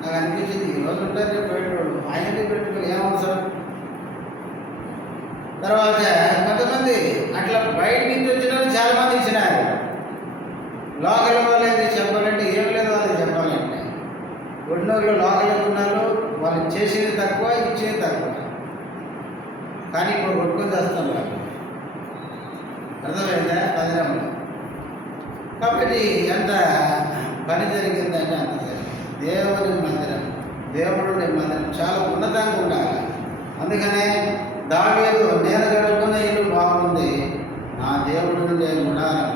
నాకు అనిపించింది ఈరోజు ఉంటారు రేపు పెట్టాడు, ఆయనకి పెట్టుకోవాలి ఏం అవసరం. తర్వాత కొంతమంది అట్లా బయట నుంచి వచ్చిన వాళ్ళు చాలామంది ఇచ్చినారు. లోకల్ వాళ్ళు ఏది చెప్పాలంటే ఏం లేదు, వాళ్ళు చెప్పాలంటే ఉన్నోళ్ళు లోకల్ ఉన్నారు, వాళ్ళు చేసేది తక్కువ, ఇచ్చేది తక్కువ. కానీ ఇప్పుడు కొట్టుకొని చేస్తాం వాళ్ళు, అర్థమైందా మందిరంలో. కాబట్టి ఎంత పని జరిగిందంటే అంత జరిగింది. దేవుని మందిరం, దేవుడి మందిరం చాలా ఉన్నతంగా ఉండాలి. అందుకనే దావీదు నేను కట్టుకున్న ఇల్లు బాగుంది, నా దేవుడి నుండి గుడారం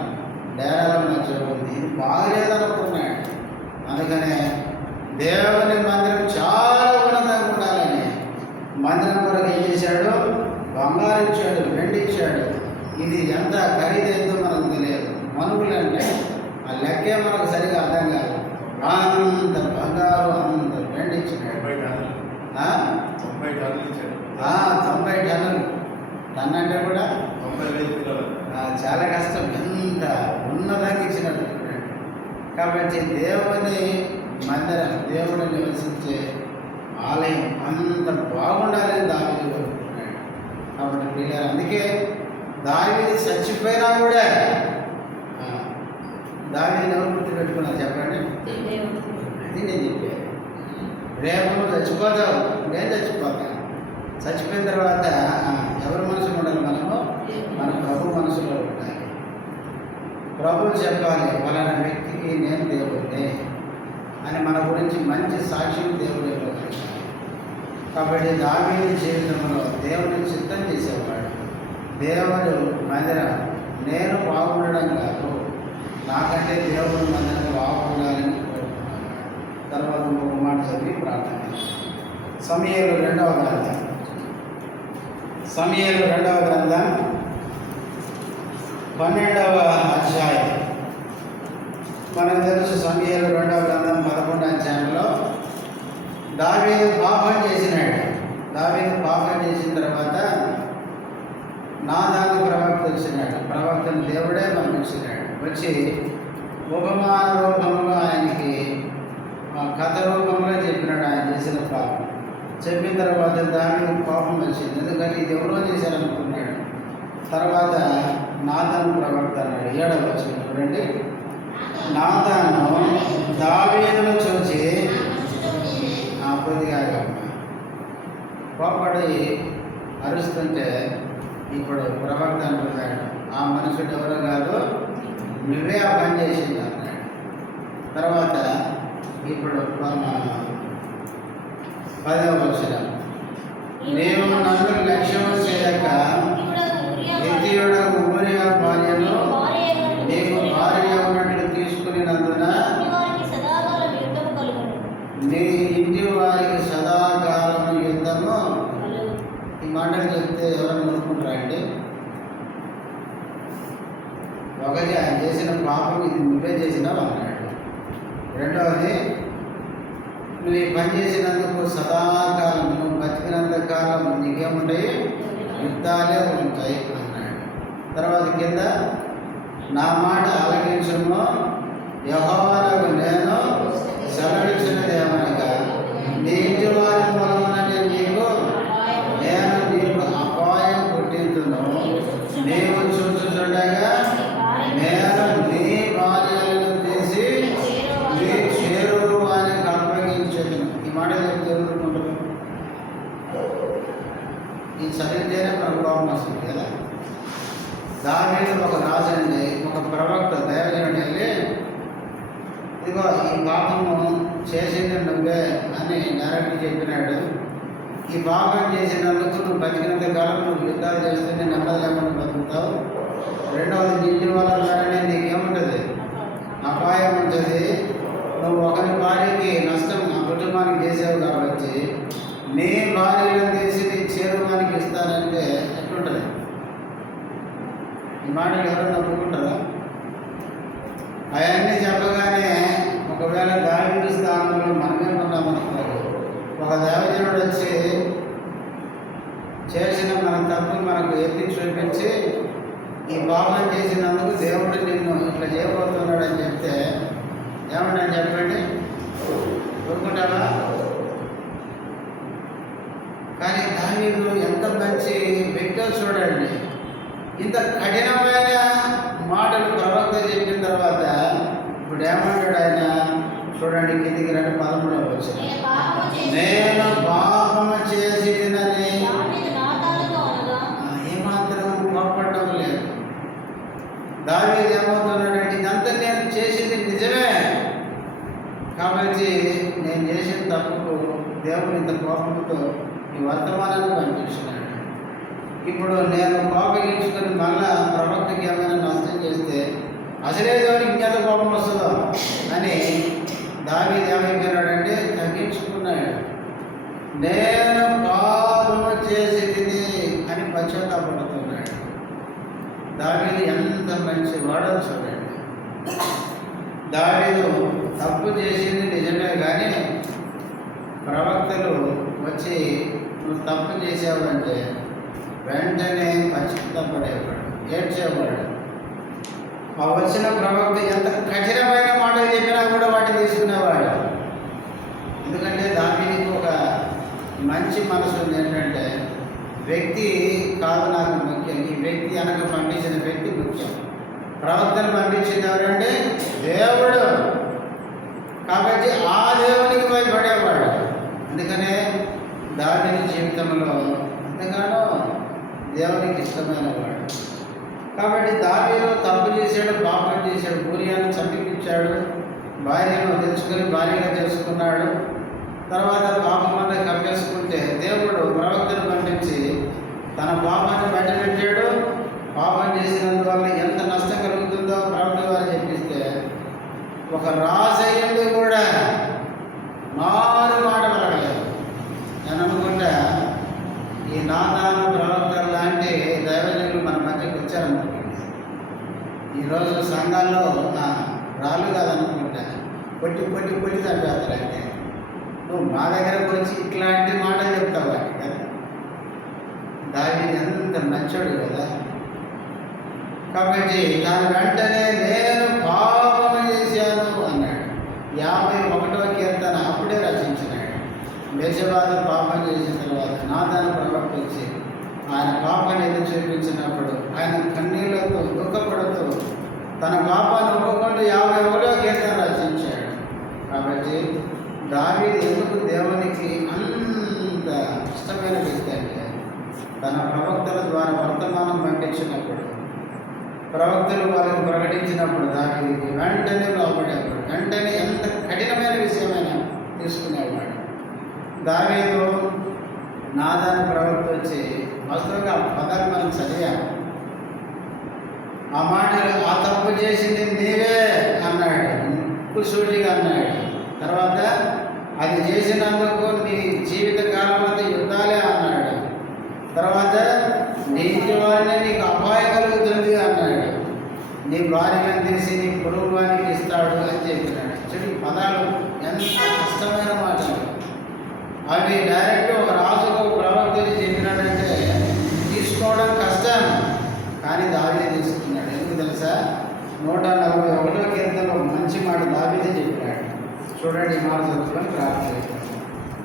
డేరాల మధ్య ఉంది, ఇది బాగలేదనుకున్నాడు. అందుకనే దేవుని మందిరం చాలా ఉన్నతంగా ఉండాలని మందిరం కొరకు ఏం చేశాడు? బంగారు ఇచ్చాడు, వెండి ఇచ్చాడు. ఇది ఎంత ఖరీదైందో మనకు తెలియదు. మనుగులు అంటే ఆ లెక్కే మనకు సరిగా అర్థం కాదు. అంత బంగారు, అంత వెండి ఇచ్చినాడు. 90 టన్నులు. టన్ను అంటే కూడా 90,000 కిలోలు. చాలా కష్టం. ఎంత ఉన్నతంగా ఇచ్చినట్టు. కాబట్టి దేవుని మందిరం, దేవుడు నివసించే ఆలయం అంత బాగుండాలని దావీదు కోరుకుంటున్నాడు. కాబట్టి పిల్లలు, అందుకే దావీదు చచ్చిపోయినా కూడా దావీదుని ఎవరు గుర్తుపెట్టుకున్నారు చెప్పండి? అది నేను చెప్పాను. రేపు నువ్వు చచ్చిపోతావు, నేను చచ్చిపోతాను. చచ్చిపోయిన తర్వాత ఎవరి మనసులో ఉండాలి? మనము మన ప్రభు మనసులో ఉండాలి. ప్రభువు చెప్పాలి, వాళ్ళ వ్యక్తికి నేను దేవుడిని అని మన గురించి మంచి సాక్ష్యం దేవుడు ఇవ్వగలిగాడు. కాబట్టి దావీదు జీవితంలో దేవుడిని సిద్ధం చేసేవాడు. దేవుడు మందిరం నేను బాగుండడం కాదు, నాకంటే దేవుడు మందిరం బాగుండాలని కోరుకున్నాడు. తర్వాత ఇంకొక మాట చదివి ప్రార్థన. సమూయేలు 2వ గ్రంథం, సమూయేలు 2వ గ్రంథం 12వ అధ్యాయం. మనకు తెలుసు సమూయేలు 2వ గ్రంథం 11వ అధ్యాయంలో దావీదు పాపం చేసినాడు. దావీదు పాపం చేసిన తర్వాత నాదాను ప్రవక్త వచ్చినాడు. ప్రవక్తను దేవుడే పంపించినాడు. వచ్చి ఉపమాన రూపంలో ఆయనకి కథ రూపంలో చెప్పినాడు ఆయన చేసిన పాపం. చెప్పిన తర్వాత దావీదు కోపం వచ్చింది, ఎందుకంటే ఇది ఎవరో చేశారనుకున్నాడు. తర్వాత నాతాను ప్రవక్త అన్నాడు. 7వ వచనం చూడండి. నాతాను దావీదును చూసి కొద్దిగా కోపడి అరుస్తుంటే ఇప్పుడు ప్రవక్త అంటున్నాడు, ఆ మనుషుడు ఎవరో కాదు, నువ్వే ఆ పని చేసింది అన్నాడు. తర్వాత ఇప్పుడు 10వ వచనం. నీవు నన్ను లక్ష్యం చేయక హిత్తీయుడకు ఊరియా భార్యను నీకు భార్య ఉన్నట్లు తీసుకునేందున నీ ఇంటి వారికి సదాకాలం యుద్ధము. ఈ మాటలు చెప్తే ఎవరైనా అనుకుంటారండి? ఒకటి ఆయన చేసిన పాపం ఇది నువ్వే చేసినావు అన్నాడు. రెండవది, నువ్వు ఈ పని చేసినందుకు సదాకాలం, నువ్వు బతికినంత కాలం నీకేముంటాయి? యుద్ధాలే ఉంటాయి అన్నాడు. తర్వాత కింద, నా మాట ఆలకించుము, యెహోవానగు నేను సెలవిచ్చినది ఏమనగా, నీ ఇంటి వారి మూలమున నేను నీకు అపాయం పుట్టించును. నీవు చూస్తుండగా నేను నీ భార్యలను తీసి నీ చేరువు వారికి అప్పగించను. ఈ మాట తెలుసుకుంటారు. ఈ చదివితేనే మనకు కోపం వస్తుంది కదా. దావీదు ఒక రాజు అండి, ఒక ప్రవక్త దైవజనుడు వెళ్ళి, ఇదిగో ఈ పాపము చేసింది నువ్వే అని డైరెక్ట్ చెప్పినాడు. ఈ పాపం చేసినందుకు నువ్వు బతికినంత కాలం నువ్వు యుద్ధాలు చేస్తేనే నెమ్మది లేకుండా బతుకుతావు. రెండవది, నీ ఇంటి వాళ్ళ ద్వారానే నీకేముంటుంది? అపాయం ఉంటుంది. నువ్వు ఒకరి భార్యకి నష్టం ఆ కుటుంబానికి చేసావు కాబట్టి నీ భార్యలను తీసి నీ చేరువానికి ఇస్తానంటే ఎట్లుంటుంది? ఈ మాటలు ఎవరు నమ్ముకుంటారా? అవన్నీ చెప్పగానే ఒకవేళ దావీదు స్థానంలో మన ఒక దేవజనుడు వచ్చి చేసిన మన తప్పు మనకు ఎత్తి చూపించి ఈ పాపం చేసినందుకు దేవుడు నిన్ను ఇట్లా చేయబోతున్నాడు అని చెప్తే ఏమన్నా చెప్పండి, ఊరుకుంటావా? కానీ దావీదు ఎంత మంచి వ్యక్తితో చూడండి. ఇంత కఠినమైన మాటలు ప్రవక్త చెప్పిన తర్వాత ఇప్పుడు ఏమంటాడు ఆయన? చూడండి, కిందికి 2:13 వచ్చింది. నేను పాపము చేసి తినని ఏమాత్రం కోపడటం లేదు. దావీదు ఏమవుతున్నాడంటే ఇదంతా నేను చేసింది నిజమే, కాబట్టి నేను చేసిన తప్పుకు దేవుడు ఇంత కోపంతో ఈ వర్తమానాన్ని పంపించినాడు. ఇప్పుడు నేను కోపగించుకొని మళ్ళా ప్రవక్తకి ఏమైనా నష్టం చేస్తే అసలే దేవుడికి ఇంకెంత కోపం వస్తుందో అని దావీదు ఏమైపోయినాడంటే తగ్గించుకున్నాడు. నేను పాపము చేసి తిని అని పశ్చాత్తాపడుతున్నాడు. దావీదు ఎంత మంచి వాడో చూడండి. దావీదు తప్పు చేసింది నిజమే, కానీ ప్రవక్తలు వచ్చి నువ్వు తప్పు చేసావు అంటే వెంటనే పశ్చాత్తాపడేవాడు, ఏడ్చేవాడు. ఆ వచ్చిన ప్రవక్త ఎంత కఠినమైన మాటలు చెప్పినా కూడా వాటిని తీసుకునేవాడు. ఎందుకంటే దానికి ఒక మంచి మనసు ఉంది. ఏంటంటే వ్యక్తి కాదు నాకు ముఖ్యం, ఈ వ్యక్తి వెనక పంపించిన వ్యక్తి ముఖ్యం. ప్రవక్తను పంపించింది ఎవరంటే దేవుడు, కాబట్టి ఆ దేవునికి భయపడేవాడు. అందుకనే దావీదు జీవితంలో ఎంతగానో దేవునికి ఇష్టమైన వాడు. కాబట్టి దావీదు తప్పు చేశాడు, పాపం చేశాడు, ఊరియాను చంపించాడు, భార్యను తెలుసుకొని భార్యగా తెలుసుకున్నాడు. తర్వాత పాపం అంతా కప్పేసుకుంటే దేవుడు ప్రవక్తను పంపించి తన పాపాన్ని బయటపెట్టాడు. పాపం చేసినందువల్ల ఎంత నష్టం కలుగుతుందో ప్రవక్త వారు చెప్పిస్తే ఒక రాజయ్యుడు కూడా మారు మాట పలకలేదు. నేను అనుకుంటా ఈ నాదాన ప్రవక్తలు లాంటి దైవజనులు మన మధ్యకి వచ్చారనుకుంటా. ఈరోజు సంఘాల్లో రాళ్ళు కాదనుకుంటా, కొట్టి కొట్టి కొట్టి చంపేస్తారంటే నువ్వు మా దగ్గరకు వచ్చి ఇట్లాంటి మాటలు చెప్తావు అని కదా. దావీదు ఎంత మంచోడు కదా. కాబట్టి దాని వెంటనే నేను పాపం చేశాను అన్నాడు. 51వ కీర్తన అప్పుడే రచించినాడు. బేషబాదు పాపం చేసిన తర్వాత నాదాను ప్రవక్త వచ్చి ఆయన పాపాన్ని ఎదురు చూపించినప్పుడు ఆయన కన్నీళ్లతో దుఃఖపడుతూ తన పాపాన్ని ఒప్పుకుంటూ 51వ కీర్తన రచించాడు. కాబట్టి దావీదు ఎందుకు దేవునికి అంత ఇష్టమైన వ్యక్తి అంటే తన ప్రవక్తల ద్వారా వర్తమానం పండించినప్పుడు, ప్రవక్తలు వాళ్ళని ప్రకటించినప్పుడు దావీదుకి వెంటనే లోపడేవాడు. వెంటనే ఎంత కఠినమైన విషయమైనా తీసుకునేవాడు. దావీదు నాదాను ప్రవక్త వచ్చి వాస్తవంగా ఆ పదాలు మనం చదివాము. ఆ మాటలు ఆ తప్పు చేసింది నీవే అన్నాడు, సూటిగా అన్నాడు. తర్వాత అది చేసినందుకు నీ జీవిత కాలం అంతా యుద్ధాలే అన్నాడు. తర్వాత నీ ఇంటి వారిని నీకు అపాయం కలుగుతుంది అన్నాడు. నీ భార్యను తీసి నీ కుటుంబానికి ఇస్తాడు అని చెప్పినాడు. చెడు పదాలు ఎంత కష్టమైన మాటలు అవి. డైరెక్ట్ ఒక రాజుకు ప్రవక్త చెప్పినాడంటే తీసుకోవడం కష్టం, కానీ దావీదు తీసుకున్నాడు. ఎందుకు తెలుసా? 141వ కీర్తనలో మంచి మాట దావీదే చెప్పాడు. చూడండి, ఈ మాట చదువుకొని ప్రార్థన చేస్తాను.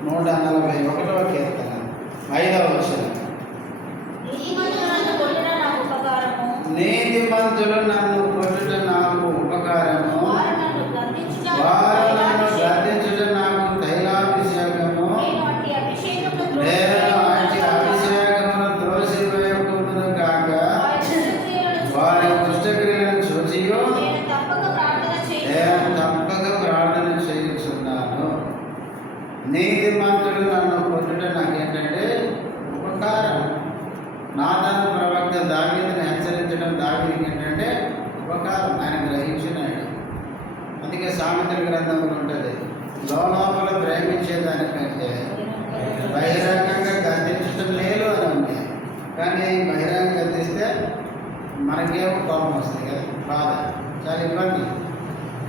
141వ కీర్తన 5వ వచనం. నీతిమంతులు నన్ను కొట్టుట నాకు ఉపకారము, వారు నన్ను గద్దించుట నాకు తైలాభిషేకము. నేను అట్టి అభిషేకమును త్రోసివేయకుందును కాక వారి దుష్టక్రియలను చూచియో నేను తప్పక ప్రార్థన చేయుచున్నాను. నీతిమంతులు నన్ను కొట్టుట నాకేంటంటే ఉపకారం. నాదాను ప్రవక్త దావీదుని హెచ్చరించడం దావీదుకి ఏంటంటే ఉపకారం. ఆయన గ్రహించినాడు. అందుకే సామెతల గ్రంథంలో ఉంటుంది, లోపల ప్రేమించేదానికంటే బహిరంగంగా గద్దించడం లేదు అని ఉంది. కానీ బహిరంగంగా గద్దిస్తే మనకేమో కోపం వస్తుంది కదా, బాధ, చాలా ఇబ్బంది.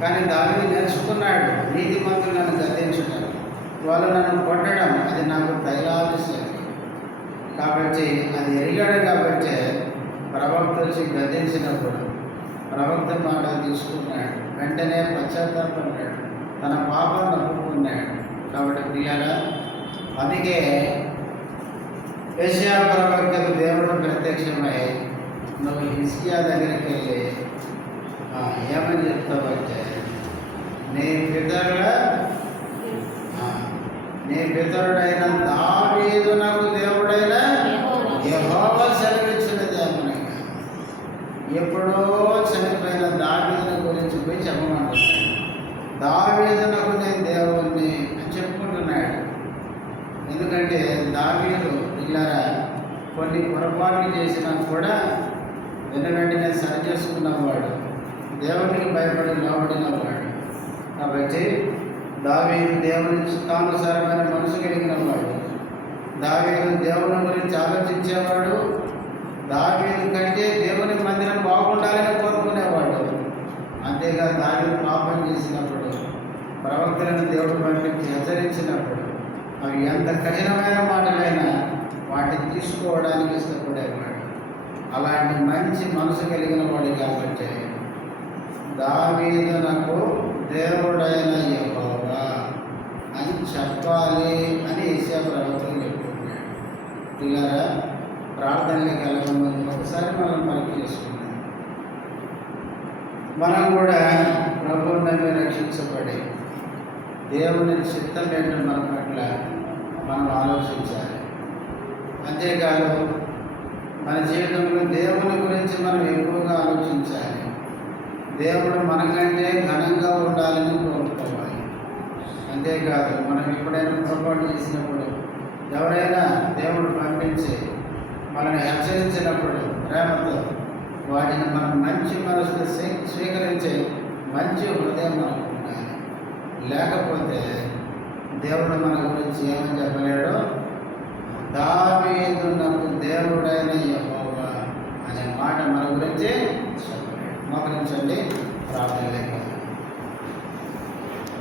కానీ దావీదు నేర్చుకున్నాడు నీతిమంతులు నన్ను గద్దించుతారు, వాళ్ళు నన్ను కొట్టడం అది నాకు తైలాభిషేకం. కాబట్టి అది ఎరిగాడు. కాబట్టి ప్రవక్త వచ్చి గద్దించినప్పుడు ప్రవక్త మాట తీసుకున్నాడు. వెంటనే పశ్చాత్తాపడ్డాడు, తన పాపం ఒప్పుకున్నాడు. కాబట్టి పిల్లరా, అందుకే యెషయా ప్రవక్తకు దేవుడు ప్రత్యక్షమై నువ్వు హిజ్కియా దగ్గరికి వెళ్ళి ఏమని చెప్తావంటే, నీ పితరుడైన దావీదునకు దేవుడైన యెహోవా సెలవిచ్చినది అమ్మనగా. ఎప్పుడో చనిపోయిన దావీదుని గురించి పోయి చెప్పమంటున్నాడు. దావీదునకు నేను దేవుణ్ణి అని చెప్పుకుంటున్నాడు. ఎందుకంటే దావీదు పిల్లరా కొన్ని పొరపాట్లు చేసినా కూడా వెంటనే సరి చేసుకున్నవాడు, దేవునికి భయపడి లోబడినవాడు. కాబట్టి దావీదు దేవుని చిత్తానుసారమైన మనసు కలిగిన వాడు. దావీదు దేవుని గురించి ఆలోచించేవాడు. దావీదు కంటే దేవుని మందిరం బాగుండాలని కోరుకునేవాడు. అంతేగా దావీదు పాపం చేసినప్పుడు ప్రవక్తలను దేవుడు పంపించి హెచ్చరించినప్పుడు అవి ఎంత కఠినమైన మాటలైనా వాటిని తీసుకోవడానికి ఇష్టపడేవాడు. అలాంటి మంచి మనసు కలిగిన వాడు కాబట్టి దావీదునకు దేవుడైన యెహోవా అని చెప్పాలి అని యెషయా ప్రవక్త చెప్తున్నాడు. పిల్లరా, ప్రార్థనలకు వెళ్ళకముందు ఒకసారి మనం పరీక్ష చేసుకుందాం. మనం కూడా ప్రభువు నమ్మి రక్షించబడి దేవుని చిత్తం ఏంటో మన పట్ల మనం ఆలోచించాలి. అంతేకాదు మన జీవితంలో దేవుని గురించి మనం ఎక్కువగా ఆలోచించాలి. దేవుడు మనకంటే ఘనంగా ఉండాలని కోరుకోవాలి. అంతేకాదు మనం ఎప్పుడైనా పొరపాటు చేసినప్పుడు ఎవరైనా దేవుడు పంపించి మనల్ని హెచ్చరించినప్పుడు ప్రేమతో వాటిని మనం మంచి మనసుతో స్వీకరించే మంచి హృదయం మనకు ఉండాలి. లేకపోతే దేవుడు మన గురించి ఏమని చెప్పలేడు, దావీదునకు దేవుడైన యెహోవా అనే మాట మన గురించి చెప్పలేడు. మోకరించండి, ప్రార్థన లేక